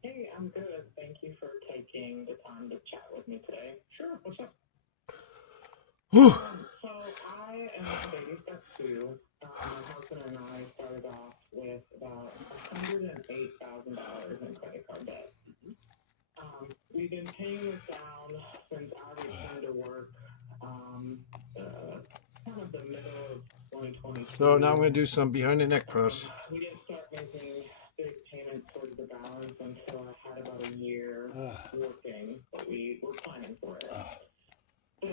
Hey, I'm good. Thank you for taking the time to chat with me today. Sure. What's up? Whew. So I am a baby step two. My husband and I started off with about $108,000 in credit card debt. We've been paying this down since I returned to work, kind of the middle of 2020. So now I'm going to do some behind the neck press. We didn't start making big payments towards the balance until I had about a year working, but we were planning for it. So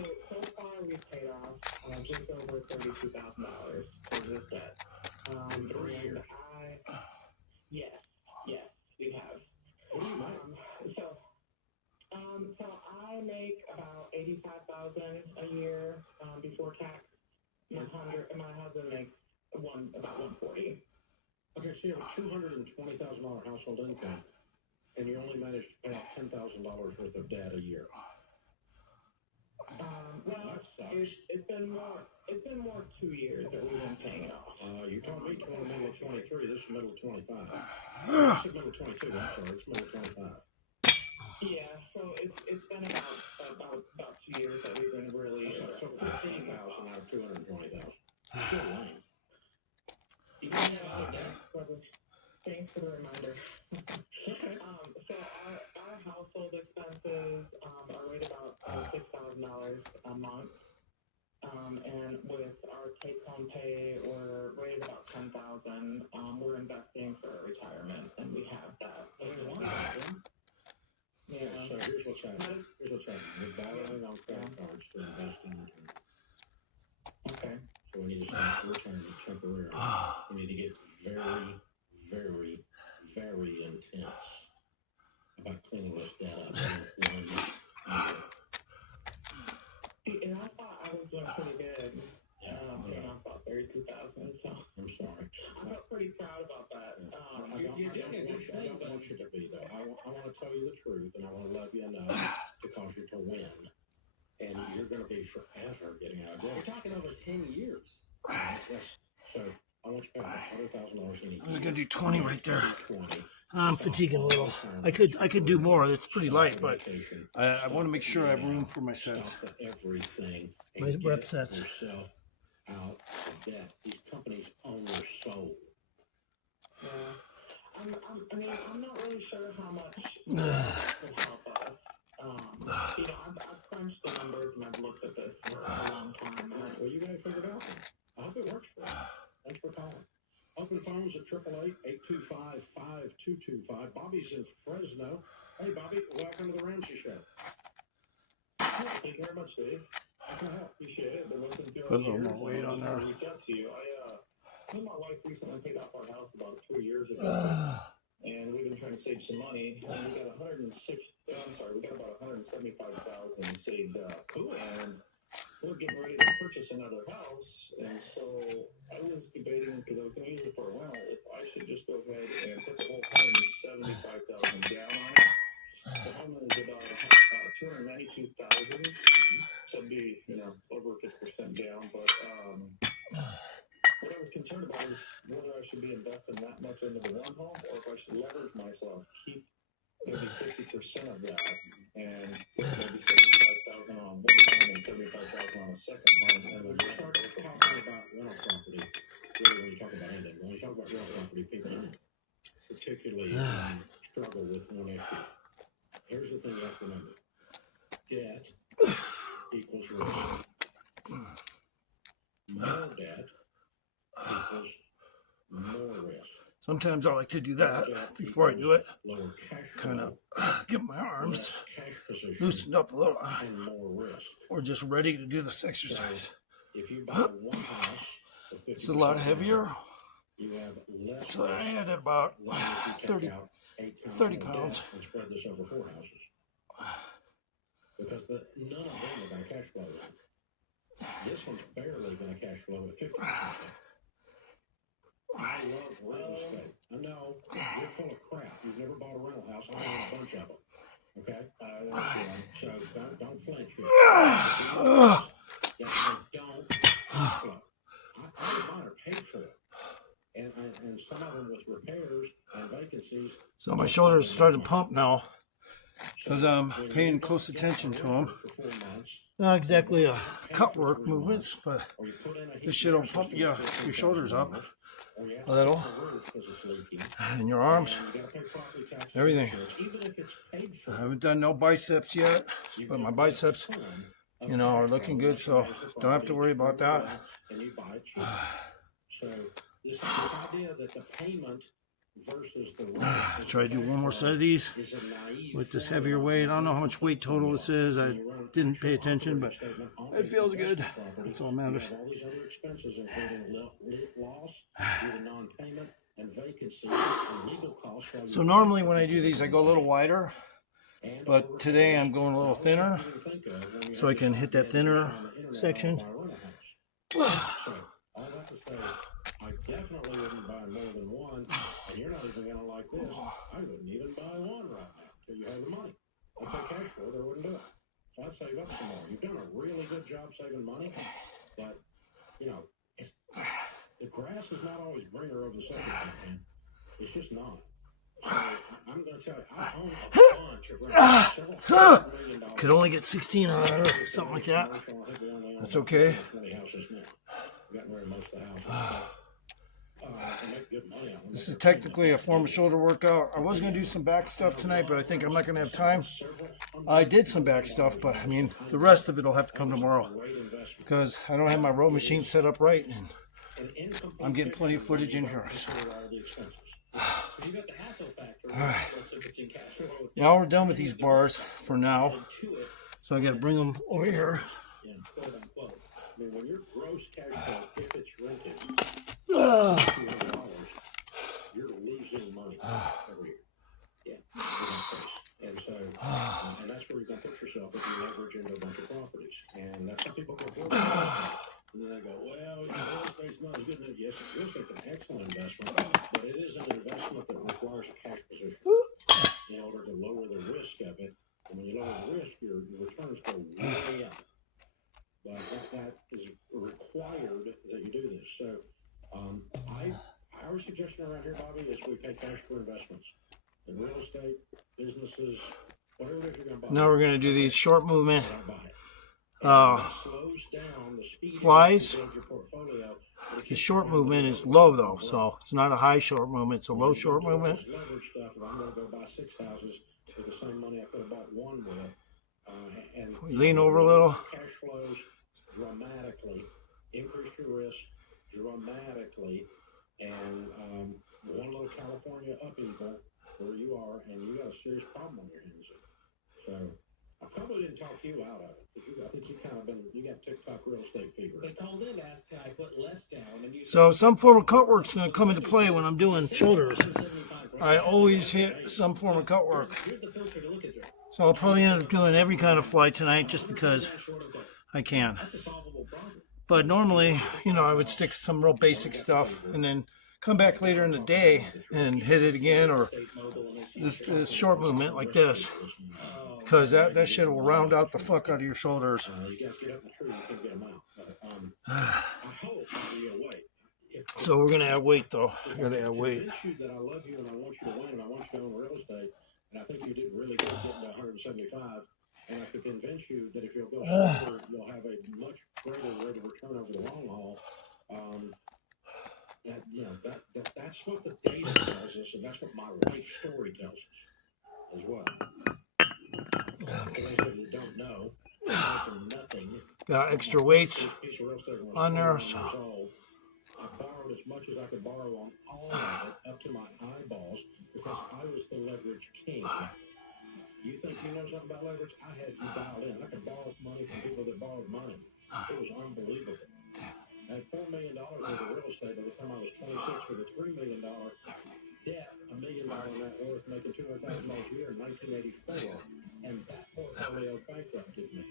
far, we've paid off just over $32,000 towards this debt. In 3 years. Yes, we have. What do you make? So I make about $85,000 a year before tax. My husband makes about $140,000. Okay, so you have a $220,000 household income, and you only manage to pay off $10,000 worth of debt a year. Well, That sucks. it's been more 2 years that we've been paying it off. You told me toward the middle of 23. This is middle of 25. It's middle of 22. I'm sorry. It's middle of 25. Yeah, so it's been about 2 years that we've been really. So 15,000 out of 220,000. Still lame. Thanks for the reminder. So our household expenses are right about $6,000 a month, and with our take-home pay, we're right at about $10,000. We're investing for retirement, and we have that. Yeah. So here's what's happening. We're borrowing on credit cards to invest in retirement. Okay. So we need to start retirement temporarily. We need to get very, very, very intense about cleaning this debt up in 1 year. And I thought I was doing pretty good. Paying off about $32,000. So I'm sorry. I felt pretty proud about that. You're doing a good thing. I don't want you to be, though. I want to tell you the truth, and I want to love you enough to cause you to win. And you're going to be forever getting out of debt. We're talking over 10 years. Yes. So I want you to pay $100,000 in a year. I was going to do 20 right there. 20. I'm fatiguing a little. I could do more. It's pretty light, but I want to make sure I have room for my sets. Stop everything. My and rep get sets. yourself out of debt. These companies own your soul. Yeah. I'm not really sure how much that could help us. I've crunched the numbers and I've looked at this for a long time. Well, you got to figure it out. I hope it works for you. Thanks for calling. Open phones at 888-825-5225. Bobby's in Fresno. Hey, Bobby, welcome to the Ramsey Show. Thank you very much, Dave. How can I help? Appreciate it. Been listening to Put a little more weight on there. Reach out to you. Me and my wife recently paid off our house about 3 years ago, and we've been trying to save some money. And we got about 175,000 saved up, and we're getting ready to purchase another house. And so I was debating, because I was going to use it for a rental, if I should just go ahead and put the whole $175,000 down on it. The home is about $292,000, so it'd be over 50% down. But what I was concerned about is whether I should be investing that much into the one home, or if I should leverage myself, keep maybe 50% of that, and maybe 75,000 on one home and 35,000 on a second home. And when you start talking about rental property, really when you talk about anything, when you talk about rental property, people particularly struggle with one issue. Here's the thing you have to remember. Debt equals risk. More debt equals more risk. Sometimes I like to do that before I do it. Kind of get my arms loosened up a little. Or just ready to do this exercise. It's a lot heavier. So I had about 30 pounds. Because none of them are going to cash flow. This one's barely going to cash flow at 50%. I love real estate. I know you're full of crap. You've never bought a rental house. I own a bunch of them. Okay? So don't flinch here. Don't cash flow. All of mine are paid for. And some of them with repairs and vacancies. So my shoulders starting to pump now because I'm paying close attention to them. Not exactly a cut work movements, but this shit will pump your shoulders up a little, and your arms, everything. I haven't done no biceps yet, but my biceps, are looking good, so don't have to worry about that. This idea that the payment versus the try to do one more set of these with this heavier weight. I don't know how much weight total this is. I didn't pay attention, but it feels good. That's all that matters. All these other expenses, including loss due to non-payment and vacancy and legal costs. So normally when I do these, I go a little wider, but today I'm going a little thinner, so I can hit that thinner section. I definitely wouldn't buy more than one, and you're not even going to like this. I wouldn't even buy one right now until you have the money. I'd say cash for it, I wouldn't do it. So I'd save up some more. You've done a really good job saving money, but, the grass is not always greener over the surface, man. It's just not. So I'm going to tell you, I own a bunch of rentals. Could only get 16 on it or something like that. That's okay. This is technically a form of shoulder workout. I was going to do some back stuff tonight, but I think I'm not going to have time. I did some back stuff, but the rest of it will have to come tomorrow because I don't have my row machine set up right, and I'm getting plenty of footage in here. So. Alright. Now we're done with these bars for now, so I got to bring them over here. When your gross cash flow, if it's rented, $200, you're losing money every year. Yeah. And so, and that's where you're going to put yourself if you leverage into a bunch of properties. And that's how people go forward. And then they go, well, real estate's not as good. Yes, real estate's an excellent investment, but it is an investment that requires a cash position in order to lower the risk of it. And when you lower the risk, your returns go way up. But that is required that you do this. So our suggestion around here, Bobby, is we pay cash for investments in real estate, businesses, whatever it is you're going to buy. Now we're going to do these short movement flies. The short movement is low though, so it's not a high short movement, it's a low short movement. I'm going to go buy 6 houses with the same money I could have bought one with. And lean over a little. Cash flows dramatically, increase your risk dramatically, and one little California upheaval where you are, and you got a serious problem on your hands. So I probably didn't talk you out of it. I think you kind of you got TikTok real estate fever. They called in, asked can I put less down, and you. So some form of cut work is going to come into play when I'm doing shoulders. I always hit some form of cut work. So I'll probably end up doing every kind of fly tonight just because I can. But normally, I would stick to some real basic stuff and then come back later in the day and hit it again, or this short movement like this, because that shit will round out the fuck out of your shoulders. So we're going to add weight though. We're going to add weight. And I think you did really good getting to 175. And I could convince you that if you'll go slower, you'll have a much greater rate of return over the long haul. That's what the data tells us, and that's what my life story tells us as well. For those of you who don't know, from nothing. Got extra weights on there, so. I borrowed as much as I could borrow on all of it, up to my eyeballs, because I was the leverage king. You think you know something about leverage? I had you dialed in. I could borrow money from people that borrowed money. It was unbelievable. I had $4 million worth of real estate by the time I was 26 with a $3 million debt, $1 million net worth, making $200,000 a year in 1984. And that portfolio bankrupted me.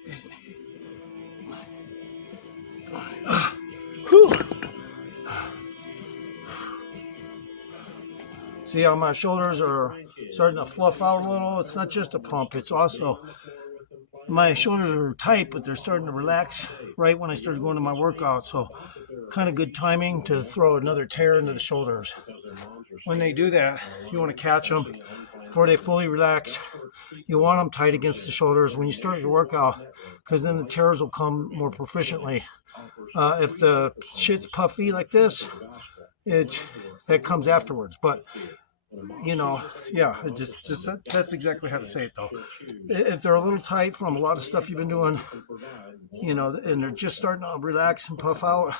See how my shoulders are starting to fluff out a little? It's not just a pump, it's also my shoulders are tight, but they're starting to relax right when I started going to my workout. So kind of good timing to throw another tear into the shoulders. When they do that, you want to catch them before they fully relax. You want them tight against the shoulders when you start your workout, because then the tears will come more proficiently. If the shit's puffy like this, that comes afterwards. But you know, yeah, that's exactly how to say it though. If they're a little tight from a lot of stuff you've been doing, you know, and they're just starting to relax and puff out,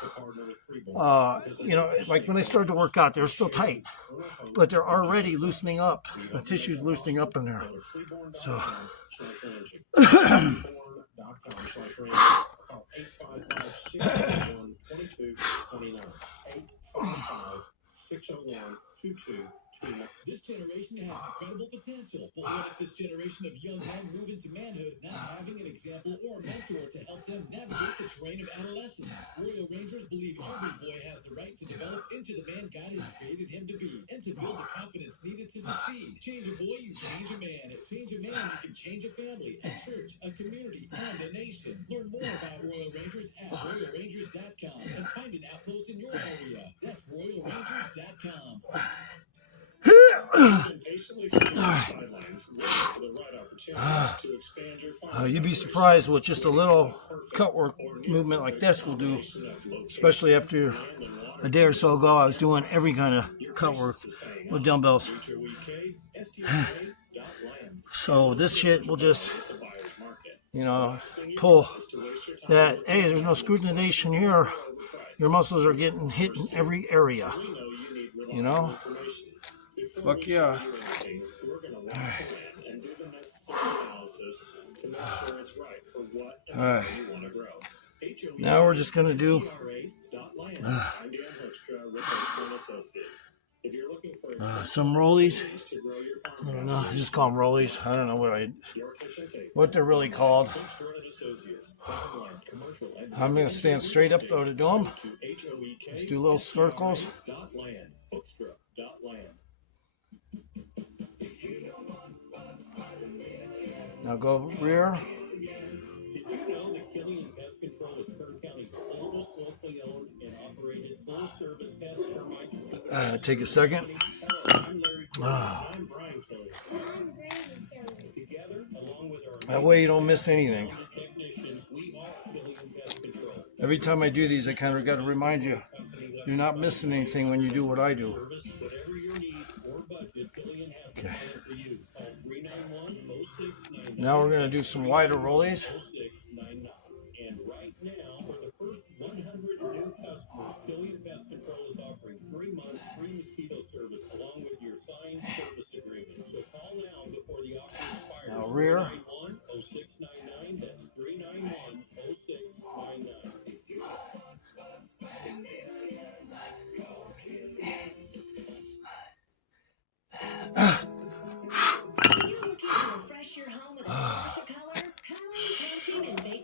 you know, like when I started to work out, they're still tight, but they're already loosening up. The tissue's loosening up in there. So. This generation has incredible potential, but what if this generation of young men move into manhood not having an example or mentor to help them navigate the terrain of adolescence? Royal Rangers believe every boy has the right to develop into the man God has created him to be, and to build the confidence needed to succeed. Change a boy, you change a man. Change a man, you can change a family, a church, a community, and a nation. Learn more about Royal Rangers at RoyalRangers.com and find an outpost in your area. That's RoyalRangers.com. You'd be surprised what just a little cut work movement like this will do, especially after a day or so ago I was doing every kind of cut work with dumbbells. So this shit will just, you know, pull that, hey, there's no scrutinization here. Your muscles are getting hit in every area, you know? Fuck yeah. Alright. Now we're just gonna do some rollies. I don't know, just call them rollies. I don't know what they're really called. I'm gonna stand straight up though to do them. Let's do little circles. Now go rear. Did you know that Killian Pest Control is Kern County's oldest locally owned and operated full-service pest termite? Take a second. Hello, I'm Larry Kelly. I'm Brian Kelly. Together, along with our That way you don't miss anything. technicians, we are Killian Pest Control. Every time I do these, I kind of got to remind you, you're not missing anything when you do what I do. Whatever your needs or budget, Killian has Okay. for you. Call 391-0699. Now we're going to do some wider rollies. 0699. And right now, for the first 100 new customers, Killian Pest Control is offering 3 months free mosquito service along with your signed service agreement. So call now before the offer expires. Now rear. 391-0699. That's 391-0699.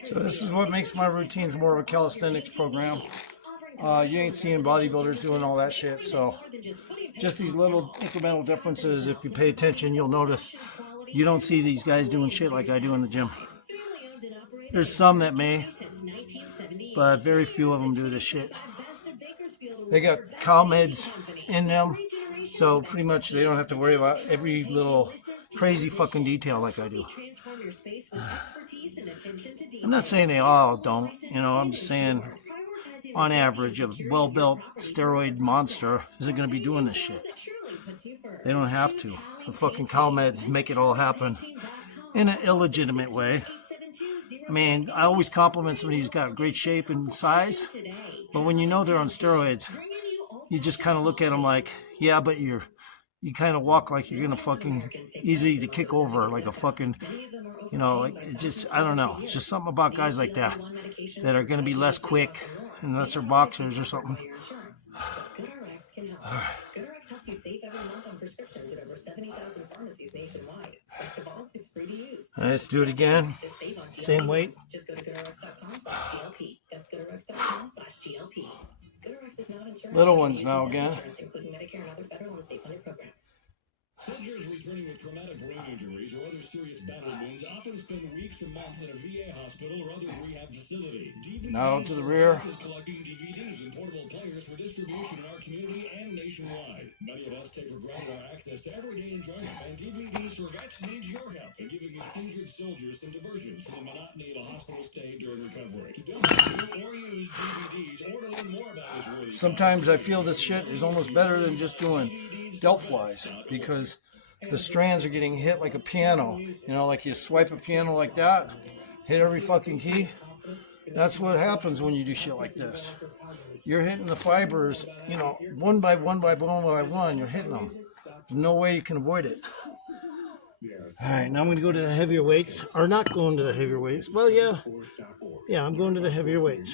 So this is what makes my routines more of a calisthenics program. You ain't seeing bodybuilders doing all that shit, so just these little incremental differences. If you pay attention, you'll notice you don't see these guys doing shit like I do in the gym. There's some that may, but very few of them do this shit. They got cow meds in them, so pretty much they don't have to worry about every little crazy fucking detail like I do. Transform your space with expertise and attention to detail. I'm not saying they all don't, you know, I'm just saying on average a well-built steroid monster isn't going to be doing this shit. They don't have to. The fucking CalMeds make it all happen in an illegitimate way. I mean, I always compliment somebody who's got great shape and size, but when you know they're on steroids, you just kind of look at them like, yeah, but you kind of walk like you're gonna fucking easy to kick over, like a fucking, you know, like it's just, I don't know. It's just something about guys like that are gonna be less quick unless they're boxers or something. All right. GoodRx helps you save every month on prescriptions at over 70,000 pharmacies nationwide. Best of all, it's free to use. Let's do it again. Same weight. Just go to GoodRx.com/GLP. That's GoodRx.com/GLP. GoodRx is not insurance. Little ones now again. Including Medicare and other federal and state-funded programs. Soldiers returning with traumatic brain injuries or other serious battle wounds often spend weeks or months in a VA hospital or other rehab facility. Now to the rear. Is collecting DVDs and portable players for distribution in our community and nationwide. Many of us take for granted our access to everyday enjoyment, and DVDs for vets needs your help in giving these injured soldiers some diversions from the monotony of a hospital stay during recovery. To donate or use DVDs or to learn more about this worthy Sometimes I feel this shit is almost better than just doing Delphi's because the strands are getting hit like a piano. You know, like you swipe a piano like that, hit every fucking key. That's what happens when you do shit like this. You're hitting the fibers, you know, one by one by one by one. You're hitting them. There's no way you can avoid it. All right, now I'm going to go to the heavier weights. Or not going to the heavier weights. Well, yeah. Yeah, I'm going to the heavier weights.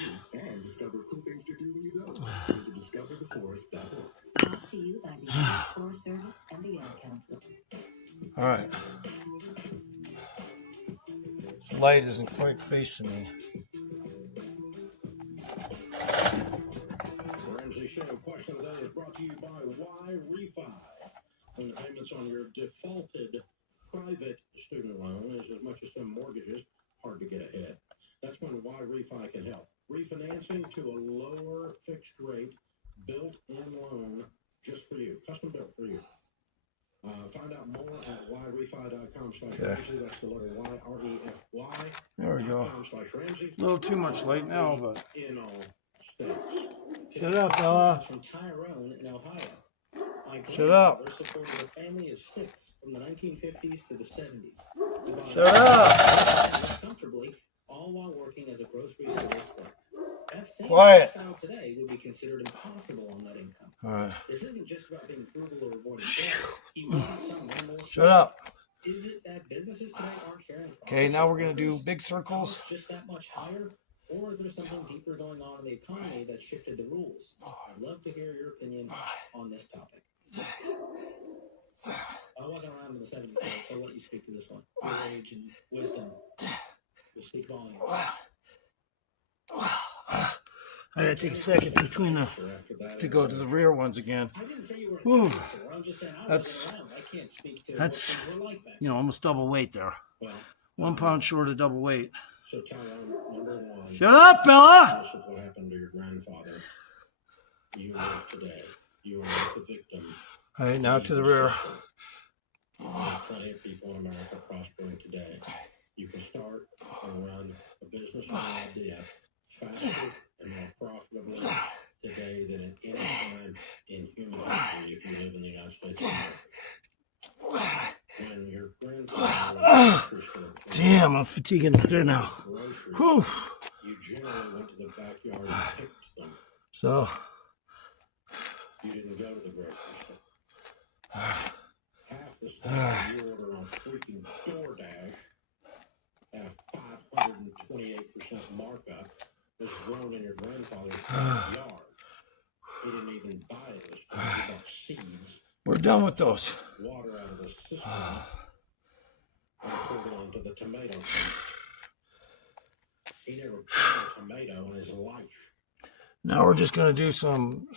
Brought to you by the U.S. Forest Service and the Ad Council. All right. This light isn't quite facing me. Ramsey Show question today is brought to you by Y Refi. When the payments on your defaulted private student loan is as much as some mortgages, hard to get ahead. That's when Y Refi can help. Refinancing to a lower fixed rate, built-in loan just for you, custom built for you. Find out more at yrefi.com/Ramsey. That's the letter Y-R-E-F-Y. There we go. /Ramsey. A little too much light now, but... In all states. Shut up, Bella. From Tyrone in Ohio. Shut up. Supported a family of 6 from the 1950s to the 70s. Shut up. Comfortably, all while working as a grocery store clerk. That same Quiet. lifestyle today would be considered impossible on that income. All right. This isn't just about being frugal or avoiding debt. You want something more. Shut up. Is it that businesses today aren't sharing? Okay, now we're going to do big circles. Just that much higher? Or is there something deeper going on in the economy that shifted the rules? I'd love to hear your opinion on this topic. I wasn't around in the 70s, so I'll let you speak to this one. Your age and wisdom will speak volumes. I gotta take a second between the to go to the rear ones again. Whew. That's you know, almost double weight there. 1 pound short of double weight. So Tyrone, number one. Shut up, Bella! This is what happened to your grandfather. You live today. You are not the victim. All right, now to the rear. There are plenty of people in America prospering today. You can start and run a business or an idea faster and more profitably today than at any time in human history if you live in the United States of America. When your grandfather Damn, I'm fatiguing up there now. Whew. You generally went to the backyard and picked them. So, You didn't go to the grocery store. Half the stuff you order on freaking DoorDash at 528% markup was grown in your grandfather's yard. He didn't even buy it. It was he bought seeds, we're done with those. water out of the system, and poured it onto the tomato plant. He never planted a tomato in his life. Now we're just gonna do some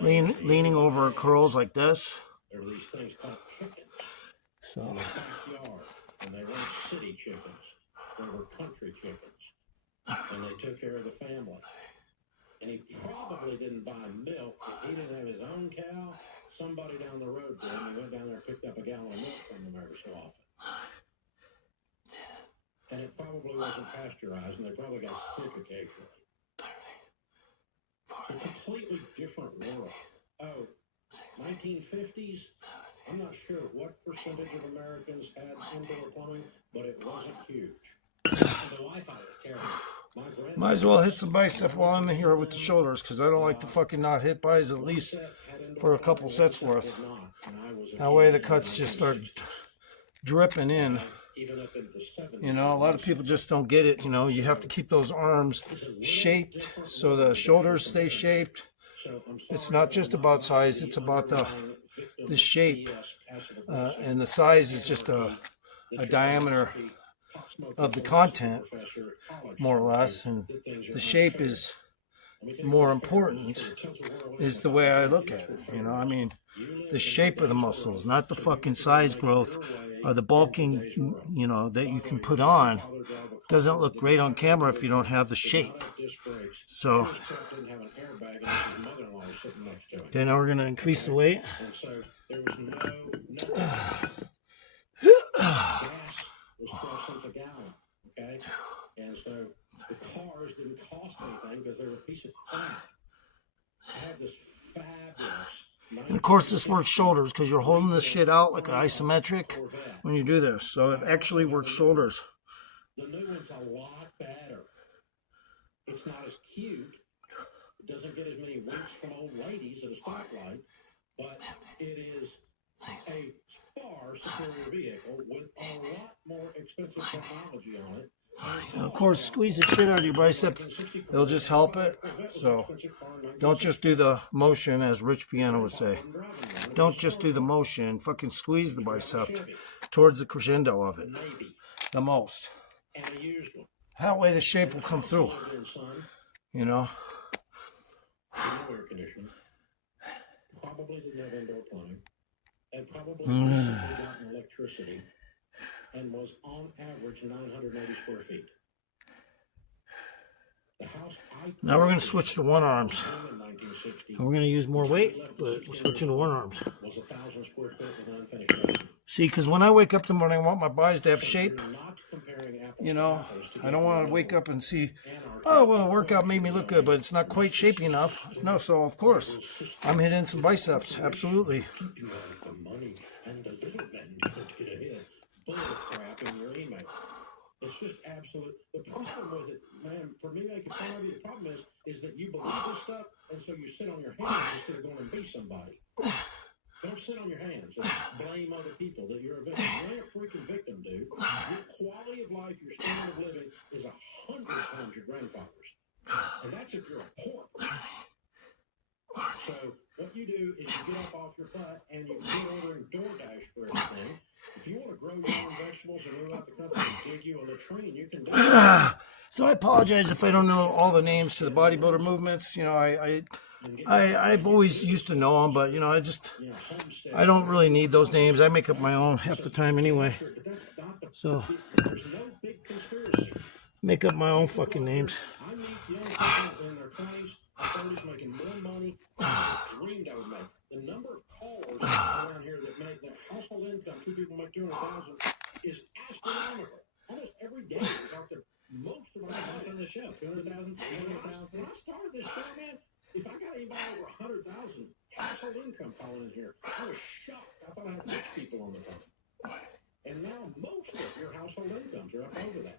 leaning over curls like this. There were these things called chickens So, in the backyard, and they weren't city chickens. They were country chickens, and they took care of the family. And he probably didn't buy milk if he didn't have his own cow, somebody down the road for him and went down there and picked up a gallon of milk from them every so often. And it probably wasn't pasteurized, and they probably got sick occasionally. It's a completely different world. Oh, 1950s? I'm not sure what percentage of Americans had indoor plumbing, but it wasn't huge. And the Wi-Fi was terrible. Might as well hit some bicep while I'm here with the shoulders, because I don't like to fucking not hit buys at least for a couple sets worth. That way the cuts just start dripping in. You know, a lot of people just don't get it. You know, you have to keep those arms shaped so the shoulders stay shaped. It's not just about size, it's about the shape. And the size is just a diameter of the content, more or less. And the shape is more important, is the way I look at it. You know, I mean, the shape of the muscles, not the fucking size growth or the bulking, you know, that you can put on. Doesn't look great on camera if you don't have the shape. So, okay, now we're going to increase the weight. And so the cars didn't cost anything because they were a piece of crap. I have this fabulous. And of course, this works shoulders because you're holding this shit out like an isometric when you do this. So it actually works shoulders. The new one's a lot better. It's not as cute. It doesn't get as many winks from old ladies at a stoplight, but it is a far superior vehicle with a lot more expensive technology on it. And of course, squeeze the shit out of your bicep. It'll just help it. So don't just do the motion, as Rich Piano would say. Don't just do the motion. Fucking squeeze the bicep towards the crescendo of it the most. That way the shape will come through. You know? Probably didn't have indoor plumbing. And probably recently gotten electricity. And was on average 980 square feet. The house now we're going to switch to one arms. And we're going to use more weight, but we're switching to one arms. Was 1,000 square foot with unfinished. See, because when I wake up in the morning, I want my buys to have shape. You know, I don't want to wake up and see, oh, well, the workout made me look good, but it's not quite shapy enough. No, so of course, I'm hitting some biceps. Absolutely. Crap in your email. It's just absolute. The problem with it, man, for me, I can tell you the problem is that you believe this stuff, and so you sit on your hands instead of going and be somebody. Don't sit on your hands and blame other people that you're a victim. You ain't a freaking victim, dude. Your quality of life, your standard of living is 100 times your grandfather's. And that's if you're a poor person. So what you do is you get up off your butt and you quit ordering DoorDash for everything. If you want to grow your own vegetables and move out the country and dig you a latrine, you can do it. So I apologize if I don't know all the names to the bodybuilder movements. You know, I've always used to know them, but you know, I don't really need those names. I make up my own half the time anyway. So make up my own fucking names. I meet young people in their 20s, 30s making more money than I dreamed I would make. The number of callers around here that make their household income, two people make 200,000, is astronomical. Almost every day we talk to most of my guys on the show, 200,000, 300,000. When I started this show, man, if I got anybody over 100,000 household income calling in here, I was shocked. I thought I had 6 people on the phone. And now most of your household incomes are up over that.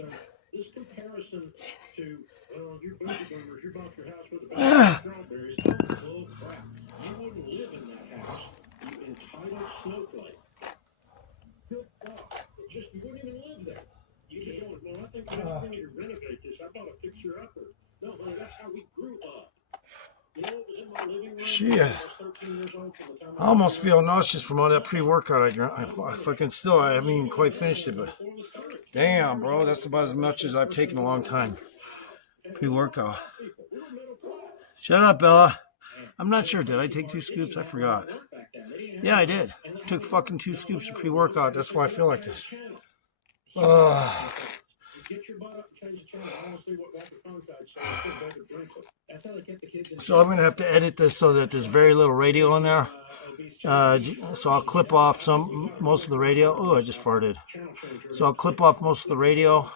So this comparison to, well, you baby boomers, you bought your house with a bag of strawberries. Oh, crap. You wouldn't live in that house, you entitled snowflake. Good thought. You wouldn't even live there. You just going, well, I think we need to renovate this. I bought a fixer-upper. No, honey, that's how we grew up. You know what was in my living room? Shit. I was 13 years old from the time I almost feel nauseous from all that pre-workout I drank. I fucking still, I haven't even quite finished it, but damn, bro, that's about as much as I've taken in a long time. Pre-workout. Shut up, Bella. I'm not sure. Did I take 2 scoops? I forgot. Yeah, I did. I took fucking 2 scoops of pre-workout. That's why I feel like this. get your butt up and change the channel. I want to see what Walter Cronkite says before David drinks it. That's how they kept the kids in. So I'm going to have to edit this so that there's very little radio in there. So I'll clip off most of the radio. Oh, I just farted. So I'll clip off most of the radio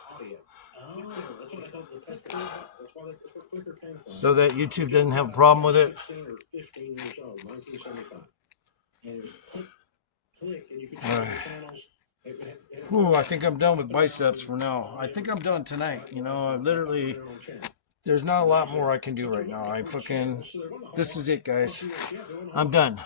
so that YouTube doesn't have a problem with it. All right. Whew, I think I'm done with biceps for now. I think I'm done tonight. You know, I literally, there's not a lot more I can do right now. This is it, guys. I'm done.